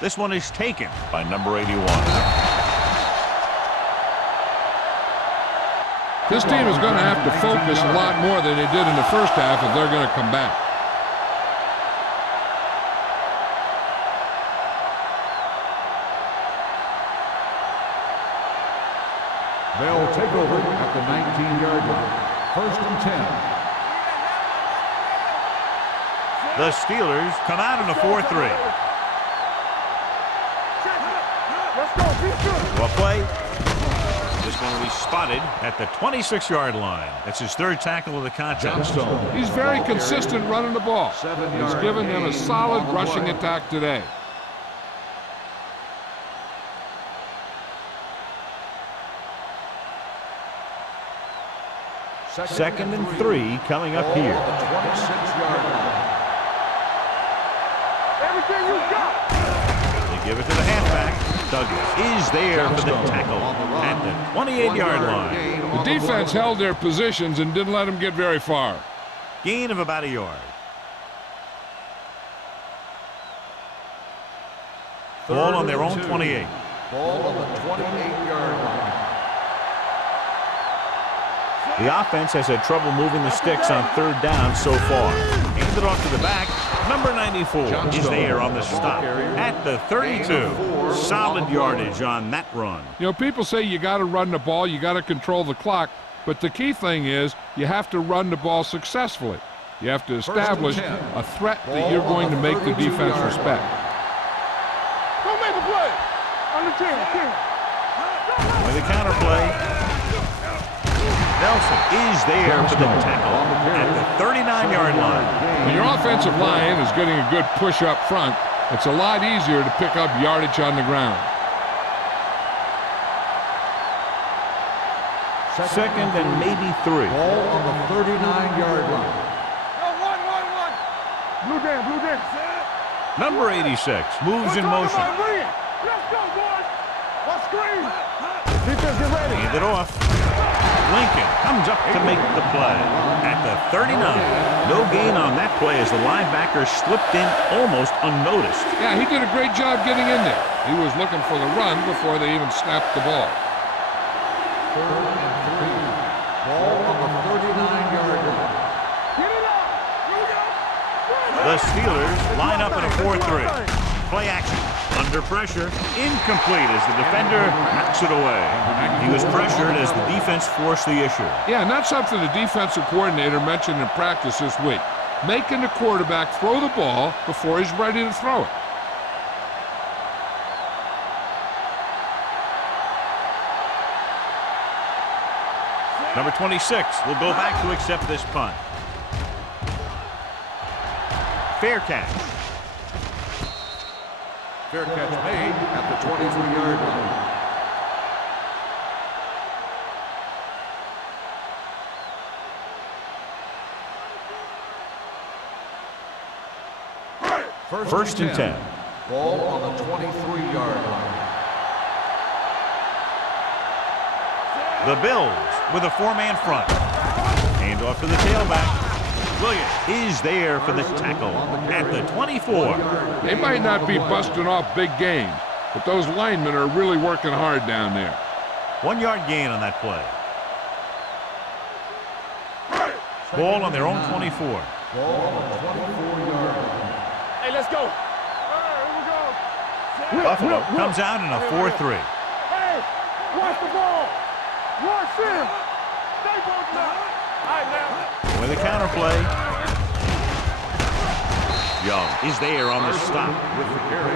This one is taken by number 81. This team is going to have to focus a lot more than they did in the first half if they're going to come back. They'll take over at the 19-yard line. First and 10. The Steelers come out in a 4-3. Let's go. Be good. Well played. This one will be spotted at the 26-yard line. That's his third tackle of the contest. He's very consistent running the ball. He's given them a solid rushing attack today. Second and 3 coming up here. 26-yard line. Everything you got. They give it to the halfback. Douglas is there for the tackle at the 28-yard line. The defense held their positions and didn't let them get very far. Gain of about a yard. Ball on their own 28. Ball on the 28-yard line. The offense has had trouble moving the sticks on third down so far. Handed off to the back. Number 94 is there on the stop at the 32. Solid yardage on that run. You know, people say you got to run the ball, you got to control the clock, but the key thing is you have to run the ball successfully. You have to establish a threat that you're going to make the defense respect. Don't make a play. On the 10. With the counter play. Nelson is there for the tackle at the 39-yard line. When your offensive line is getting a good push up front, it's a lot easier to pick up yardage on the ground. Second and maybe 3. Ball on the 39-yard line. Blue jam. Number 86 moves in motion. Let's go, boys. Let's screen. Defense, get ready. Hand it off. Lincoln comes up to make the play. At the 39. No gain on that play as the linebacker slipped in almost unnoticed. Yeah, he did a great job getting in there. He was looking for the run before they even snapped the ball. 3rd and 3. Ball on the 39-yard line. Get it up. The Steelers line up in a 4-3. Play action. Under pressure. Incomplete as the defender knocks it away. He was pressured as the defense forced the issue. Yeah, not something the defensive coordinator mentioned in practice this week. Making the quarterback throw the ball before he's ready to throw it. Number 26 will go back to accept this punt. Fair catch. Fair catch made at the 23-yard line. First and 10. Ball on the 23-yard line. The Bills with a 4-man front. Hand off to the tailback. Williams is there for the tackle at the 24. They might not be busting off big games, but those linemen are really working hard down there. 1-yard gain on that play. Ball on their own 24. Ball on the 24-yard line. Hey, let's go. Here we go. Buffalo comes out in a 4-3. Hey, watch the ball. Watch him. Stay both now. All right, now. With a counter play. Young is there on the stop. With the carry.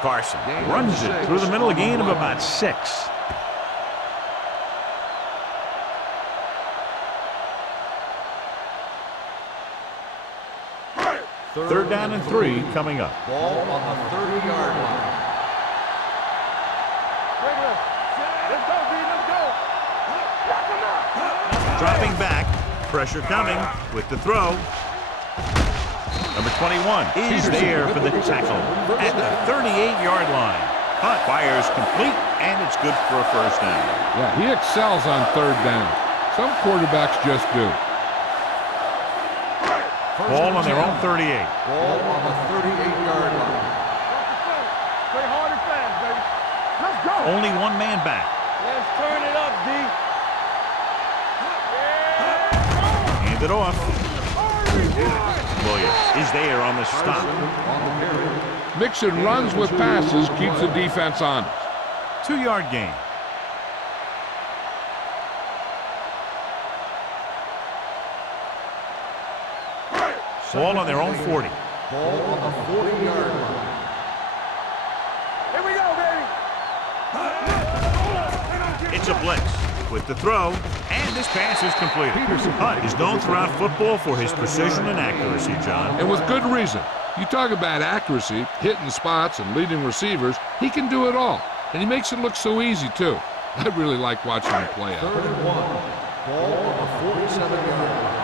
Carson runs it through the middle, a gain of about 6. Third down and 3 coming up. Ball on the 30-yard line. Let's go, B. Let's go. Lock him up. Dropping back. Pressure coming with the throw. Number 21 is there for the tackle at the 38-yard line. Punt fires complete, and it's good for a first down. Yeah, he excels on 3rd down. Some quarterbacks just do. Ball on their own 38. Ball on the 38-yard line. Play hard and fast, baby. Let's go. Only 1 man back. Let's turn it up, D. Hand it off. Williams is there on the stop. On the carry. Mixing runs with passes keeps the defense honest. 2-yard gain. Ball on their own 40. Ball on the 40-yard line. Here we go, baby. It's a blitz with the throw, and this pass is completed. Hunt is known throughout football for his precision and accuracy, John. And with good reason. You talk about accuracy, hitting spots, and leading receivers, he can do it all. And he makes it look so easy, too. I really like watching him play out. 3rd and 1. Ball on the 47-yard line.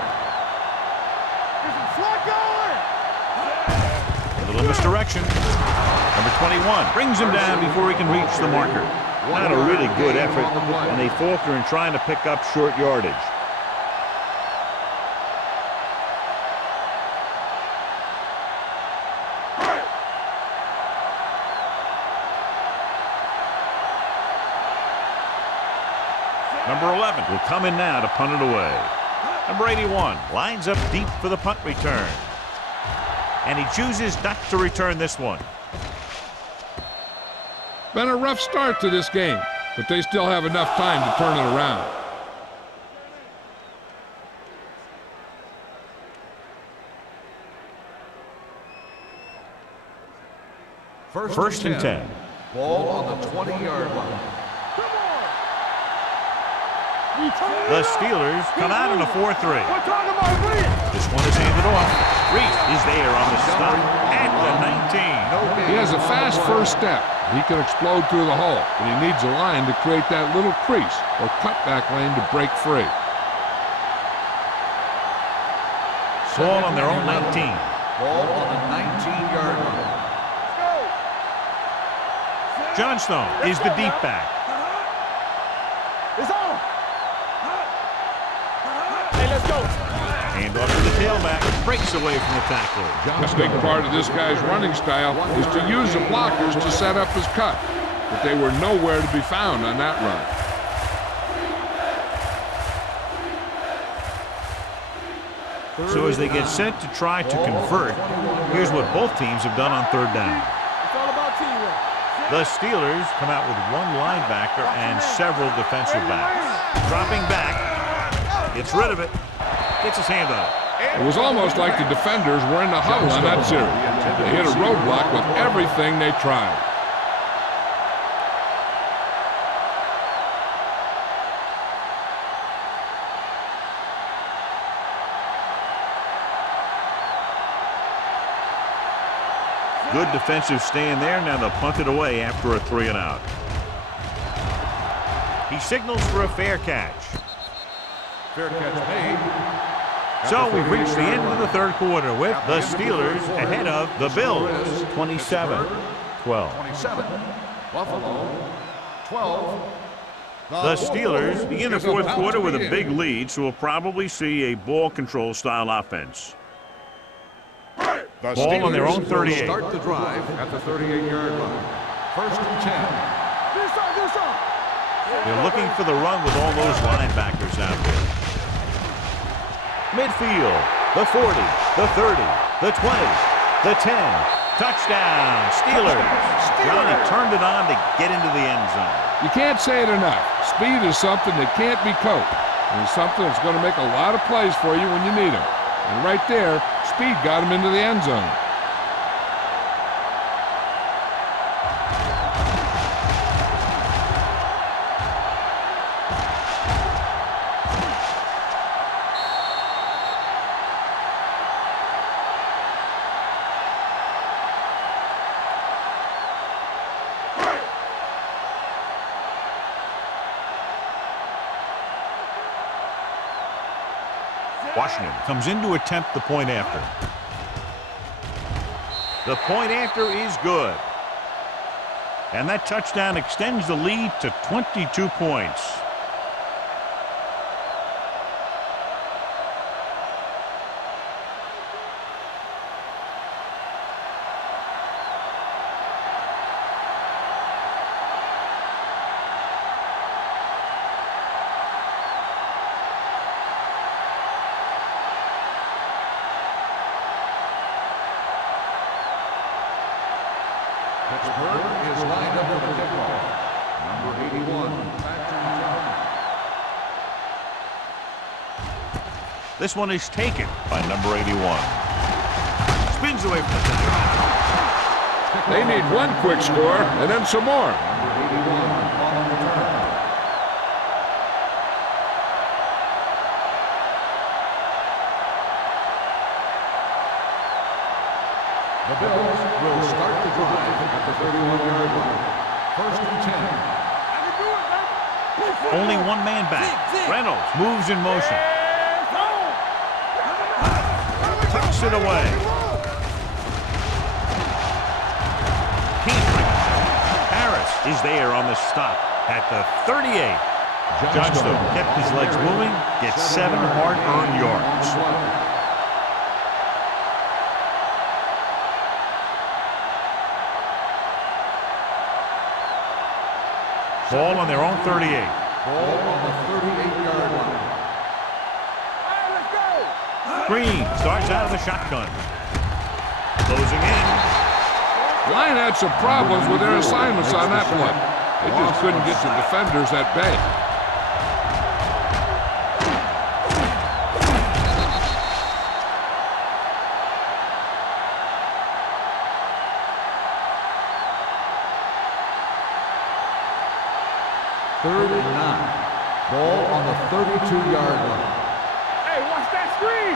A little misdirection. Number 21 brings him down before he can reach the marker. Not a really good effort, and they falter in trying to pick up short yardage. Number 11 will come in now to punt it away. Number 81 lines up deep for the punt return. And he chooses not to return this one. Been a rough start to this game, but they still have enough time to turn it around. First and 10. Ball on the 20-yard line. The Steelers come out in a 4-3. We're talking about Reed. This one is handed off. Reed is there on the stop at the 19. He has a fast first step. He can explode through the hole, but he needs a line to create that little crease or cutback lane to break free. Ball on their own 19. Ball on the 19-yard line. Johnstone is the deep back. It's on. Hey, let's go. Hand off to the tailback. Breaks away from the tackler. A big part of this guy's running style is to use the blockers to set up his cut, but they were nowhere to be found on that run. So as they get set to try to convert, here's what both teams have done on third down. It's all about teamwork. The Steelers come out with one linebacker and several defensive backs. Dropping back, gets rid of it, gets his hand on it. It was almost like the defenders were in the huddle on that series. They hit a roadblock with everything they tried. Good defensive stand there. Now they'll punt it away after a 3-and-out. He signals for a fair catch. Fair catch made. So we've reached the end of the third quarter with the Steelers ahead of the Bills, 27-12. 27. Buffalo, 12. The Steelers begin the fourth quarter with a big lead, so we'll probably see a ball control style offense. Ball on their own 38. Start the drive at the 38-yard line. First and 10. They're looking for the run with all those linebackers out there. Midfield, the 40, the 30, the 20, the 10. Touchdown, Steelers. Johnny turned it on to get into the end zone. You can't say it enough. Speed is something that can't be coached. And it's something that's going to make a lot of plays for you when you need them. And right there, speed got him into the end zone. Washington comes in to attempt the point after. The point after is good. And that touchdown extends the lead to 22 points. Pittsburgh is lined up for the kickoff. Number 81, Patrick. This one is taken by number 81. Spins away from the tackle. They need one quick score and then some more. Number 81 on the return. The Bills will start the drive at the 31-yard line. First and 10. Only one man back. Reynolds moves in motion. Tucks it away. Harris is there on the stop at the 38. Johnstone kept his legs moving, gets 7 hard-earned yards. Ball on their own 38. Ball on the 38-yard line. Green starts out of the shotgun. Closing in. Line had some problems with their assignments on that one. They just couldn't get the defenders at bay. Third and 9. Ball on the 32-yard line. Hey, watch that screen.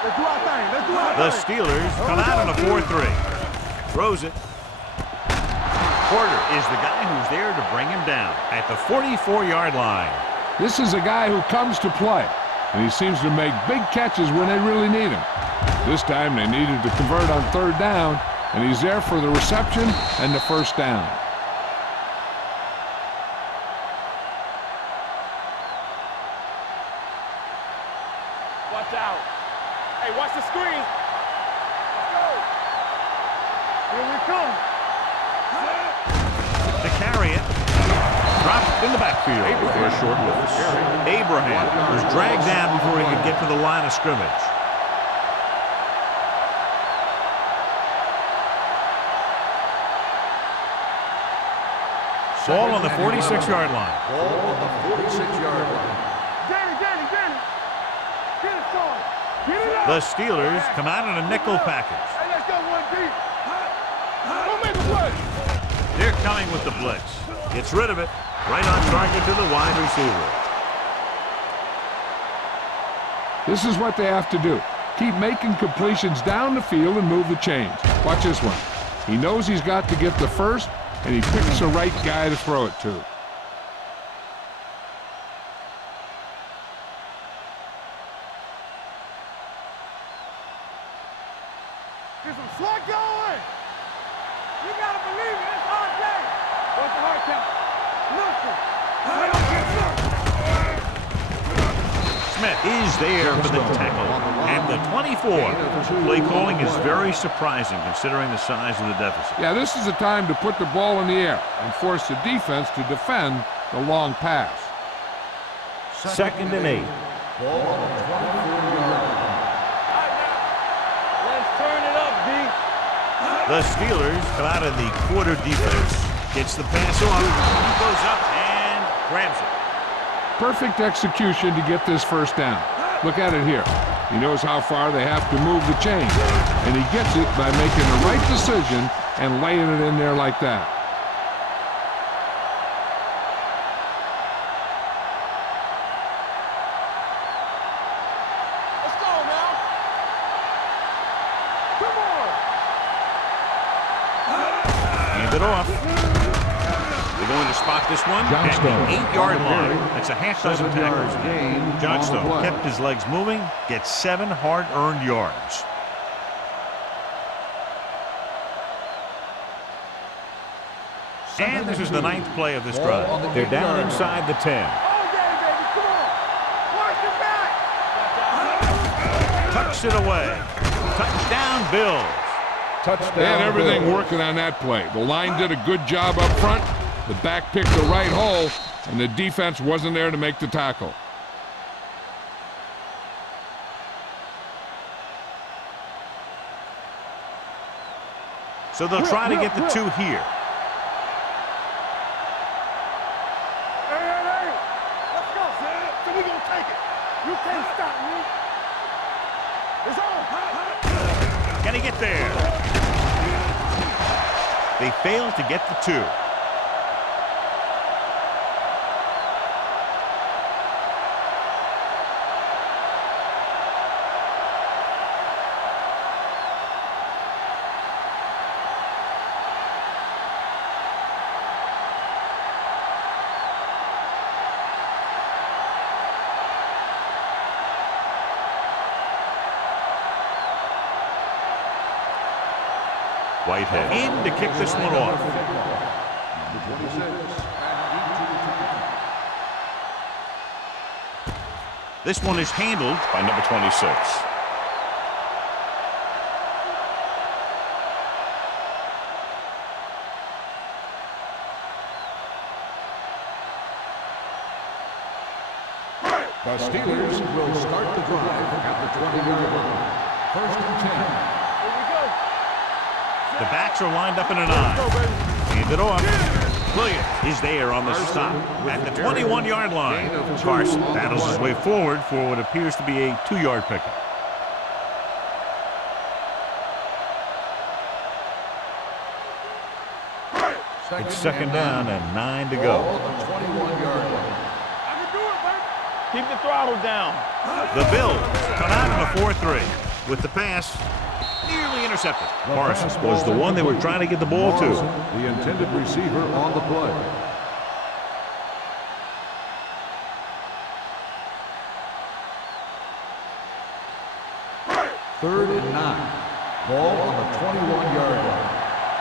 Let's do our thing. Let's do our The thing. Steelers come out on a 4-3. Throws it. Porter is the guy who's there to bring him down at the 44-yard line. This is a guy who comes to play, and he seems to make big catches when they really need him. This time they needed to convert on 3rd down, and he's there for the reception and the 1st down. Watch out. Hey, watch the screen. Let's go. Here we come. To carry it. Dropped in the backfield for a short loss. Abraham was dragged down before he could get to the line of scrimmage. Ball on the 46-yard line. Ball on the 46-yard line. Danny. Get it, son. Get it up. The Steelers come out in a nickel package. Hey, let's go one deep. Don't make a play. They're coming with the blitz. Gets rid of it. Right on target to the wide receiver. This is what they have to do. Keep making completions down the field and move the chains. Watch this one. He knows he's got to get the first, and he picks the right guy to throw it to. Get some slack going. You gotta believe it. It's hard day. What's the hard count? Nothing. Smith is there for the tackle at the 24. Play calling is very surprising considering the size of the deficit. Yeah, this is the time to put the ball in the air and force the defense to defend the long pass. 2nd and 8. Ball on the 24-yard line. Let's turn it up, D. The Steelers come out in the quarter defense. Gets the pass off. He goes up and grabs it. Perfect execution to get this 1st down. Look at it here. He knows how far they have to move the chain, and he gets it by making the right decision and laying it in there like that. Let's go now. Come on. Hand it off. They're going to spot this one at the 8-yard line. That's a half dozen tackles. Johnstone kept his legs moving, gets 7 hard-earned yards. And this is the 9th play of this drive. They're down inside the 10. Oh, Daddy, baby, come on. Watch your back. Tucks it away. Touchdown, Bills. They had everything working on that play. The line did a good job up front. The back picked the right hole, and the defense wasn't there to make the tackle. So they'll try to get the 2 here. Hey. Let's go, son. So we gonna take it. You can't stop me. It's on. Can he get there? They failed to get the 2. Whitehead in to kick this one off. This one is handled by number 26. The Steelers will start the drive at the 20-yard line. 1st and 10. The backs are lined up in an I. Hand it off. Williams is there on the stop at the 21-yard line. Carson battles his way forward for what appears to be a 2-yard pickup. It's 2nd down and 9 to go. Ball on the 21-yard line. I can do it, baby. Keep the throttle down. The Bills come out in a 4-3 with the pass nearly intercepted. Parsons was the one they were trying to get the ball to. The intended receiver on the play. Third and 9. Ball on the 21-yard line.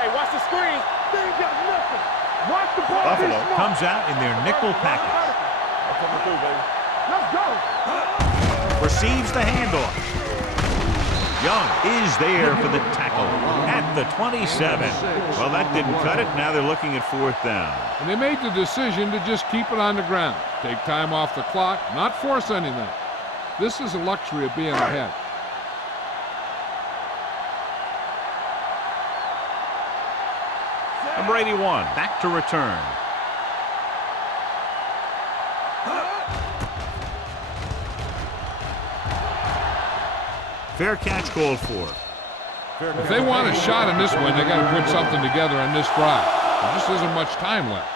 Hey, watch the screen. They ain't got nothing. Watch the ball. Buffalo comes out in their nickel package. I'm coming through, baby. Let's go. Receives the handoff. Young is there for the tackle at the 27. Well, that didn't cut it. Now they're looking at 4th down. And they made the decision to just keep it on the ground. Take time off the clock, not force anything. This is a luxury of being ahead. Number 81, back to return. Fair catch called for. If they want a shot in this one, they got to put something together on this drive. There just isn't much time left.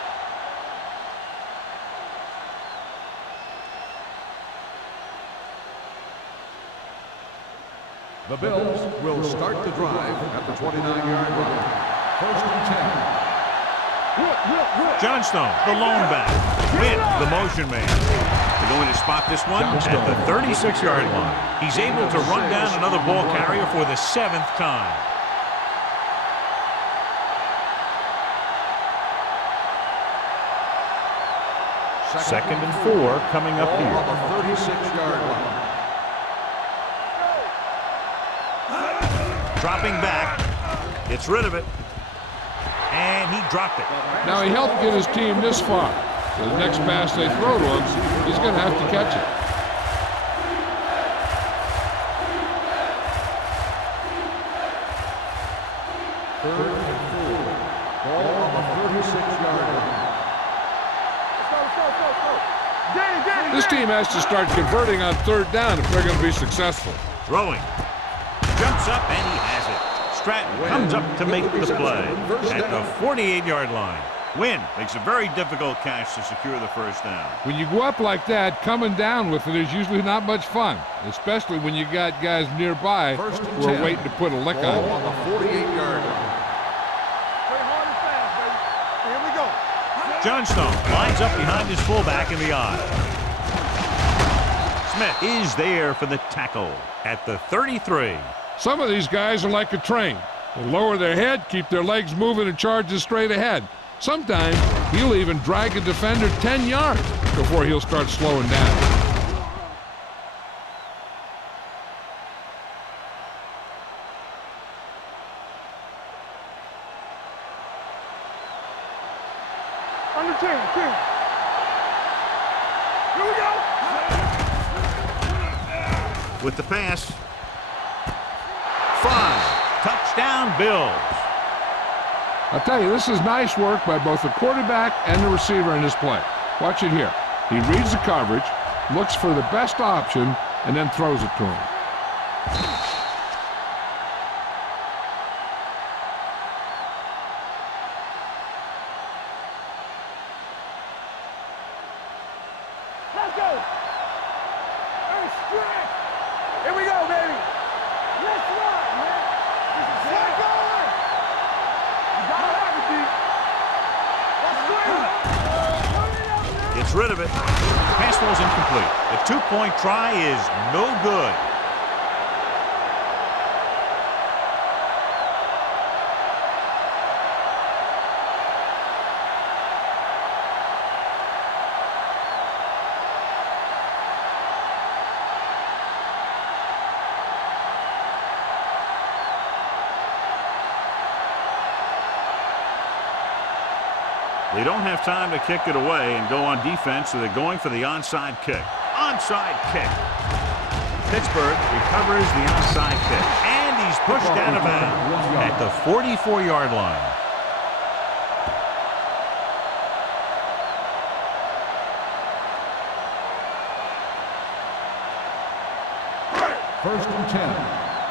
The Bills will start the drive at the 29-yard line. 1st and 10. Johnstone, the lone back, with the motion man. They're going to spot this one at the 36-yard line. He's able to run down another ball carrier for the 7th time. Second and 4 coming up Ball here. on the 36-yard line. Dropping back, gets rid of it, and he dropped it. Now he helped get his team this far. So the next pass they throw to him, he's going to have to catch it. Third and 4. Ball on the 36-yard line. This team has to start converting on 3rd down if they're going to be successful. Throwing. Jumps up, and he has it. Stratton comes up to make the play at the 48-yard line. Wynn makes a very difficult catch to secure the 1st down. When you go up like that, coming down with it is usually not much fun, especially when you got guys nearby who are waiting to put a lick on Ball you. on the 48-yard line. Play hard and fast, baby. Here we go. Johnstone lines up behind his fullback in the eye. Smith is there for the tackle at the 33. Some of these guys are like a train. They lower their head, keep their legs moving, and charge straight ahead. Sometimes he'll even drag a defender 10 yards before he'll start slowing down. Under 10. Here we go. With the pass. 5. Touchdown, Bills. I'll tell you, this is nice work by both the quarterback and the receiver in this play. Watch it here. He reads the coverage, looks for the best option, and then throws it to him. Let's go. Hey, stretch. Here we go, baby. Let's run, man. Let's go. You gotta have it, D. Let's swing. Gets rid of it. Pass ball's incomplete. The 2-point try is no good. They don't have time to kick it away and go on defense, so they're going for the onside kick. Onside kick. Pittsburgh recovers the onside kick, and he's pushed out of bounds at the 44-yard line. First and 10.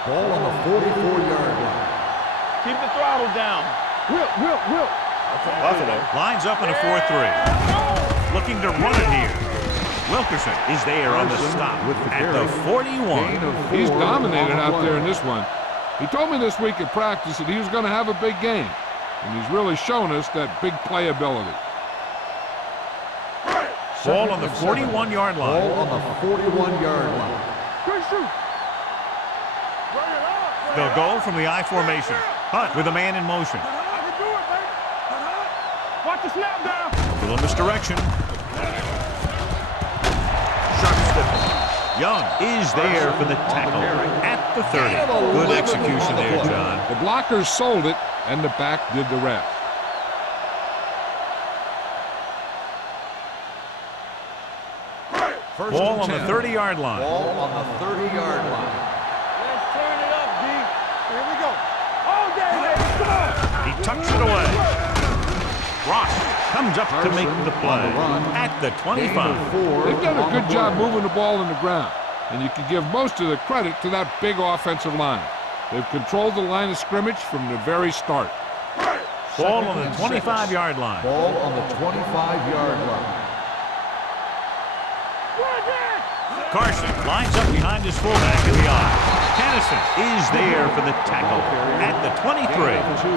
Ball on the 44-yard line. Keep the throttle down. Buffalo lines up in a 4-3. Looking to run it here. Wilkerson is there on the stop at the 41. He's dominated out there in this one. He told me this week at practice that he was going to have a big game, and he's really shown us that big play ability. Ball on the 41-yard line. Ball on the 41-yard line. They'll go from the I formation. Hunt with a man in motion. Watch the snap down. Little misdirection. Sharp stiff. Young is there for the tackle at the 30. Good execution there, John. The blockers sold it, and the back did the rest. Ball on the 30-yard line. Ball on the 30-yard line. Let's turn it up, D. Here we go. All day, baby. Come on. He tucks it away. Ross comes up to make the play at the 25. They've done a good job moving the ball in the ground, and you can give most of the credit to that big offensive line. They've controlled the line of scrimmage from the very start. Ball on the 25-yard line. Ball on the 25-yard line. Carson lines up behind his fullback in the I. Kennison is there for the tackle at the 23.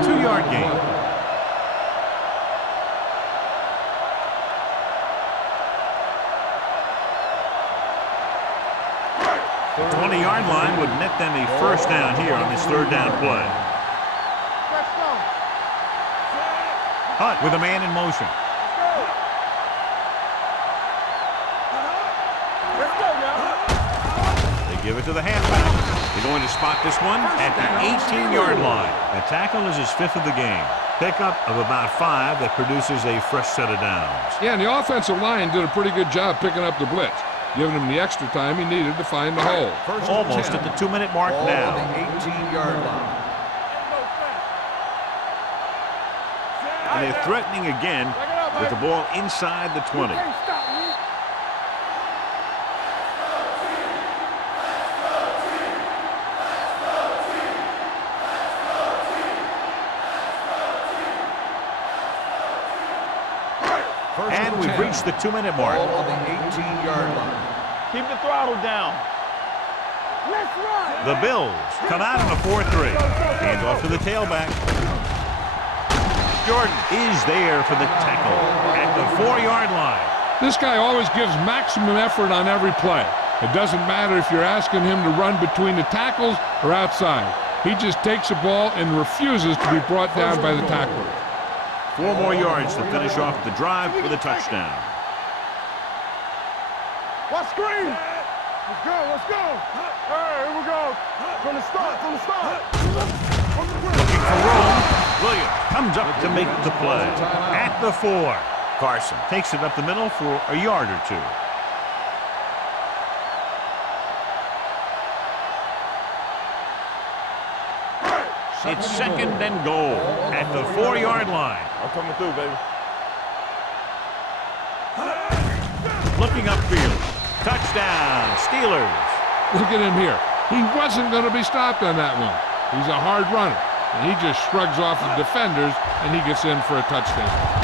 2-yard gain. The 20-yard line would net them a first down here on this third down play. Hunt with a man in motion. Give it to the halfback. They're going to spot this one at the 18-yard line. A tackle is his 5th of the game. Pickup of about 5 that produces a fresh set of downs. Yeah, and the offensive line did a pretty good job picking up the blitz, giving him the extra time he needed to find the hole. Almost at the 2-minute mark Ball now. on the 18-yard line. And they're threatening again with the ball inside the 20. And we've reached the 2-minute mark. Ball on the 18-yard line. Keep the throttle down. Let's run. The Bills come out on a 4-3. Hand off to the tailback. Jordan is there for the tackle at the 4-yard line. This guy always gives maximum effort on every play. It doesn't matter if you're asking him to run between the tackles or outside. He just takes the ball and refuses to be brought down by the tackler. 4 more yards to finish off the drive with a touchdown. Watch screen. Let's go, let's go. All right, here we go. From the start, from the start. Looking for room. Williams comes up to make the play at the 4. Carson takes it up the middle for a yard or 2. It's 2nd and goal at the 4-yard line. I'm coming through, baby. Looking upfield. Touchdown, Steelers. Look at him here. He wasn't going to be stopped on that one. He's a hard runner, and he just shrugs off the defenders, and he gets in for a touchdown.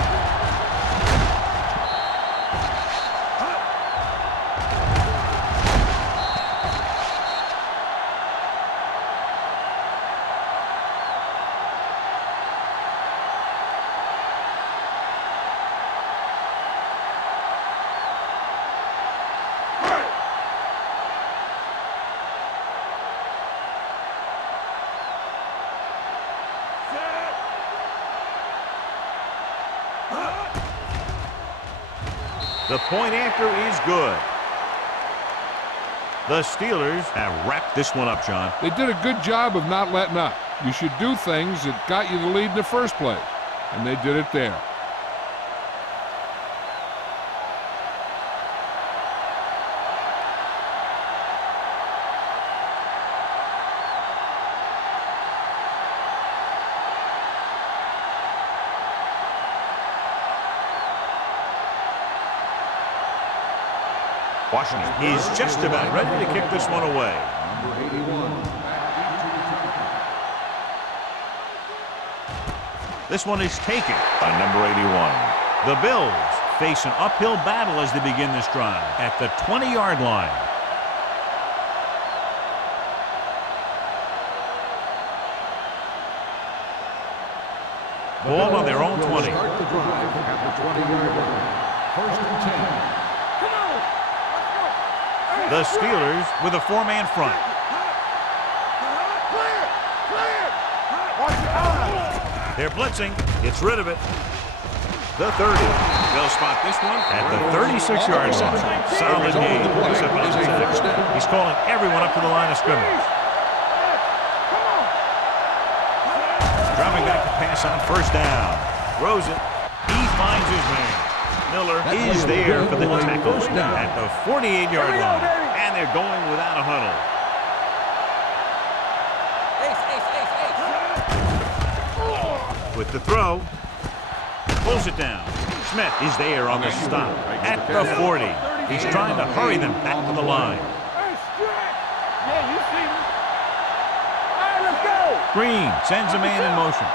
The point after is good. The Steelers have wrapped this one up, John. They did a good job of not letting up. You should do things that got you the lead in the first place, and they did it there. Washington is just about ready to kick this one away. Number 81. This one is taken by number 81. The Bills face an uphill battle as they begin this drive at the 20-yard line. Ball on their own 20. Start the drive at the 20-yard line. First and 10. Come on. Let's go. The Steelers with a 4-man front. Clear. Clear. Watch your eyes. They're blitzing. Gets rid of it. The 30. They'll spot this one at the 36-yard line. Solid game. BSFL S20. He's calling everyone up to the line of scrimmage. Dropping back to pass on first down. Throws it. He finds his man. Miller is there for the tackle at the 48-yard line. And they're going without a huddle. With the throw. Pulls it down. Smith is there on the stop at the 40. He's trying to hurry them back to the line. Yeah, you see me. All right, let's go. Green sends a man in motion.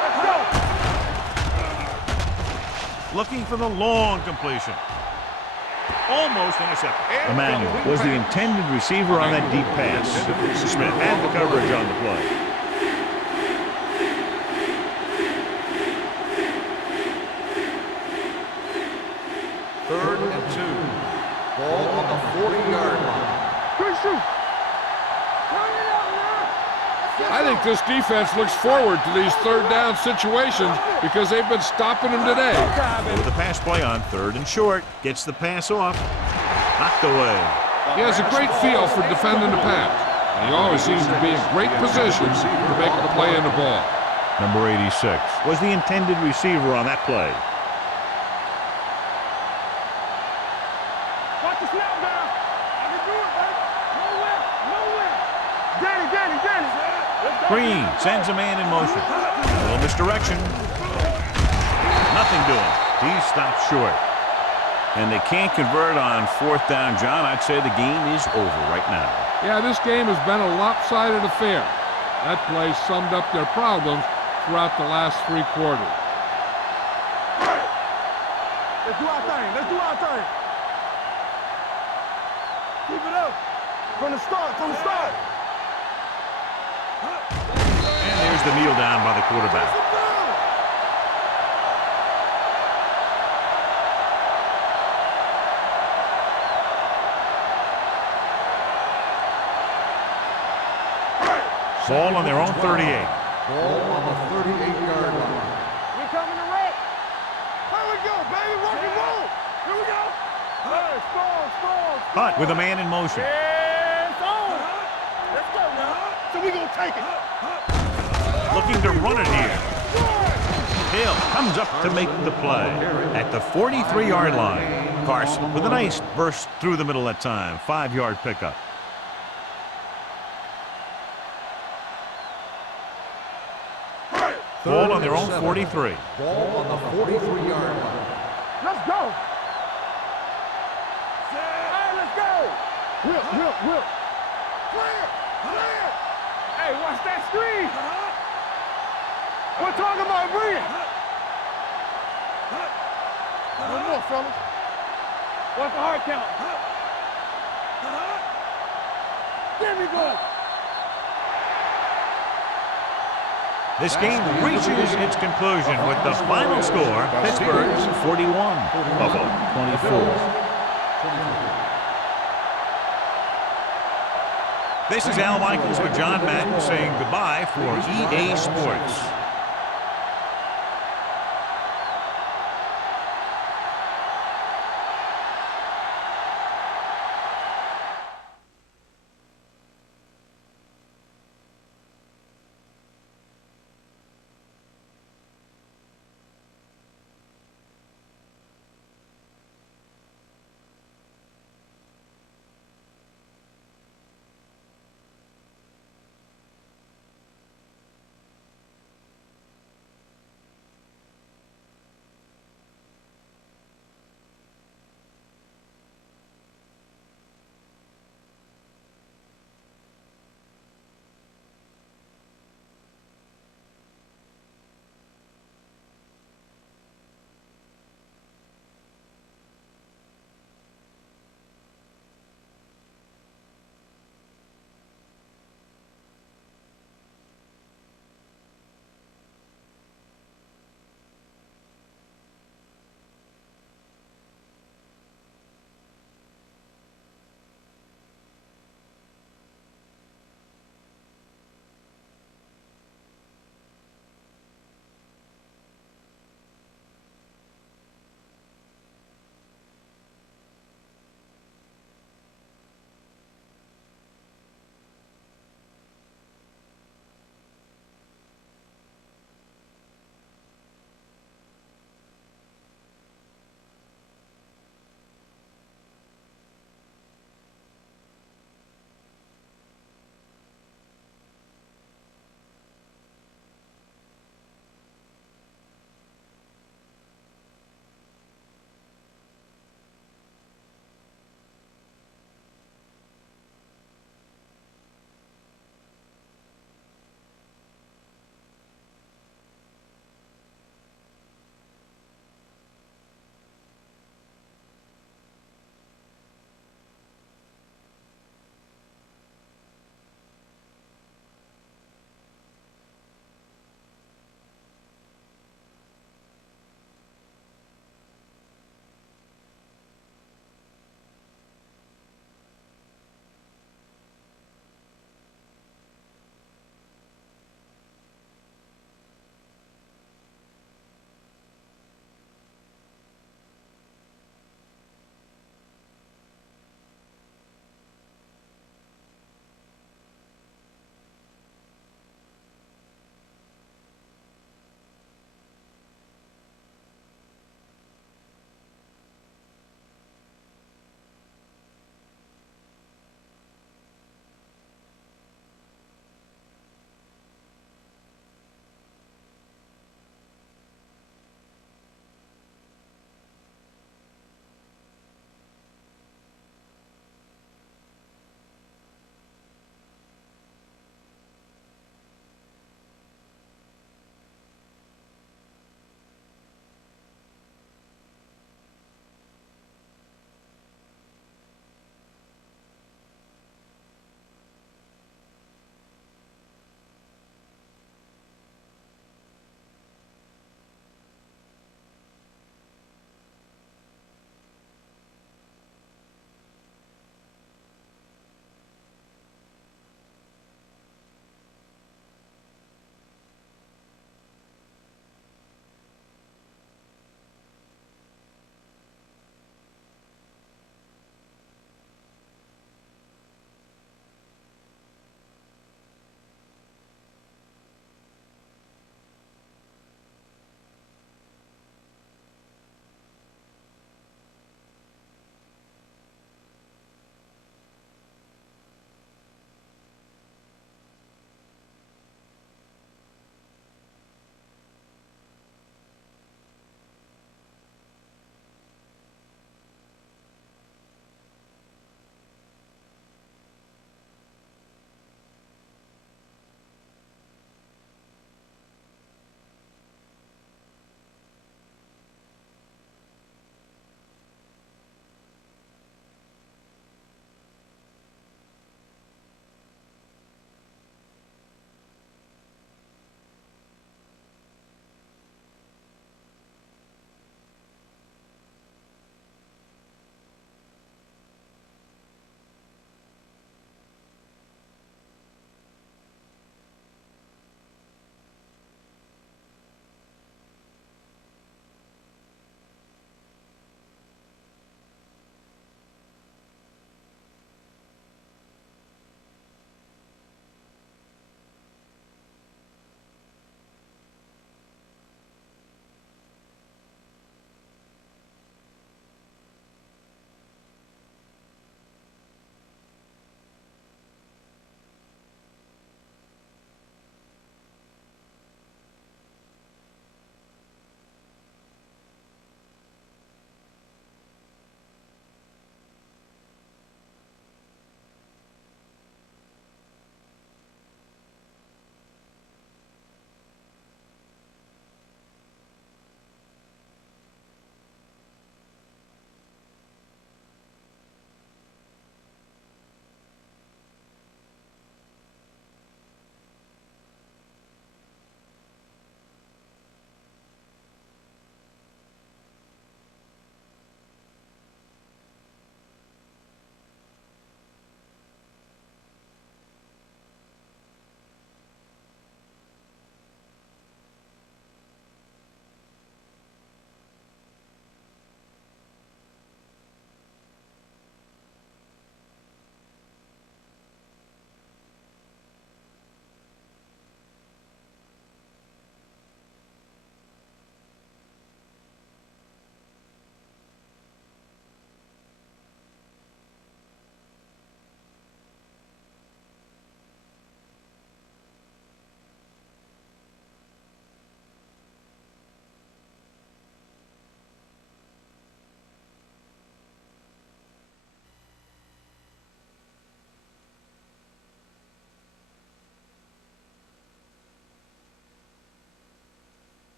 Let's go. Looking for the long completion. Almost intercepted. Emmanuel was the intended receiver on that deep pass. Smith had the coverage on the play. Third and 2. Ball on the 40-yard line. Good shoot. Turn it up now. I think this defense looks forward to these third down situations because they've been stopping them today. With the pass play on 3rd and short. Gets the pass off. Knocked away. He has a great feel for defending the pass. And he always seems to be in great position to make a play in the ball. Number 86 was the intended receiver on that play. Watch the snap down. I can do it, baby. Nowhere. Nowhere. Danny. Green sends a man in motion. A little misdirection. Nothing doing. He stops short. And they can't convert on 4th down, John. I'd say the game is over right now. Yeah, this game has been a lopsided affair. That play summed up their problems throughout the last 3 quarters. Let's do our thing. Keep it up. From the start. And there's the kneel down by the quarterback. Ball on their own 38. Ball on the 38-yard line. We coming to wreck. Here we go, baby. Rock and roll. Here we go. Hey, score. Hunt with a man in motion. Yeah, it's on. Let's go now. So we gonna take it. Looking to run it here. Hill comes up to make the play at the 43-yard line. Carson with a nice burst through the middle that time. 5-yard pickup. Ball on their own 43. Ball on the 43-yard line. Let's go. Hey, let's go. Whip. Clear. Hey, watch that screen. We're talking about bringing. One more, fellas. What's the hard count? There we go. This game reaches its conclusion with the final score, Pittsburgh 41, Buffalo 24. This is Al Michaels with John Madden saying goodbye for EA Sports.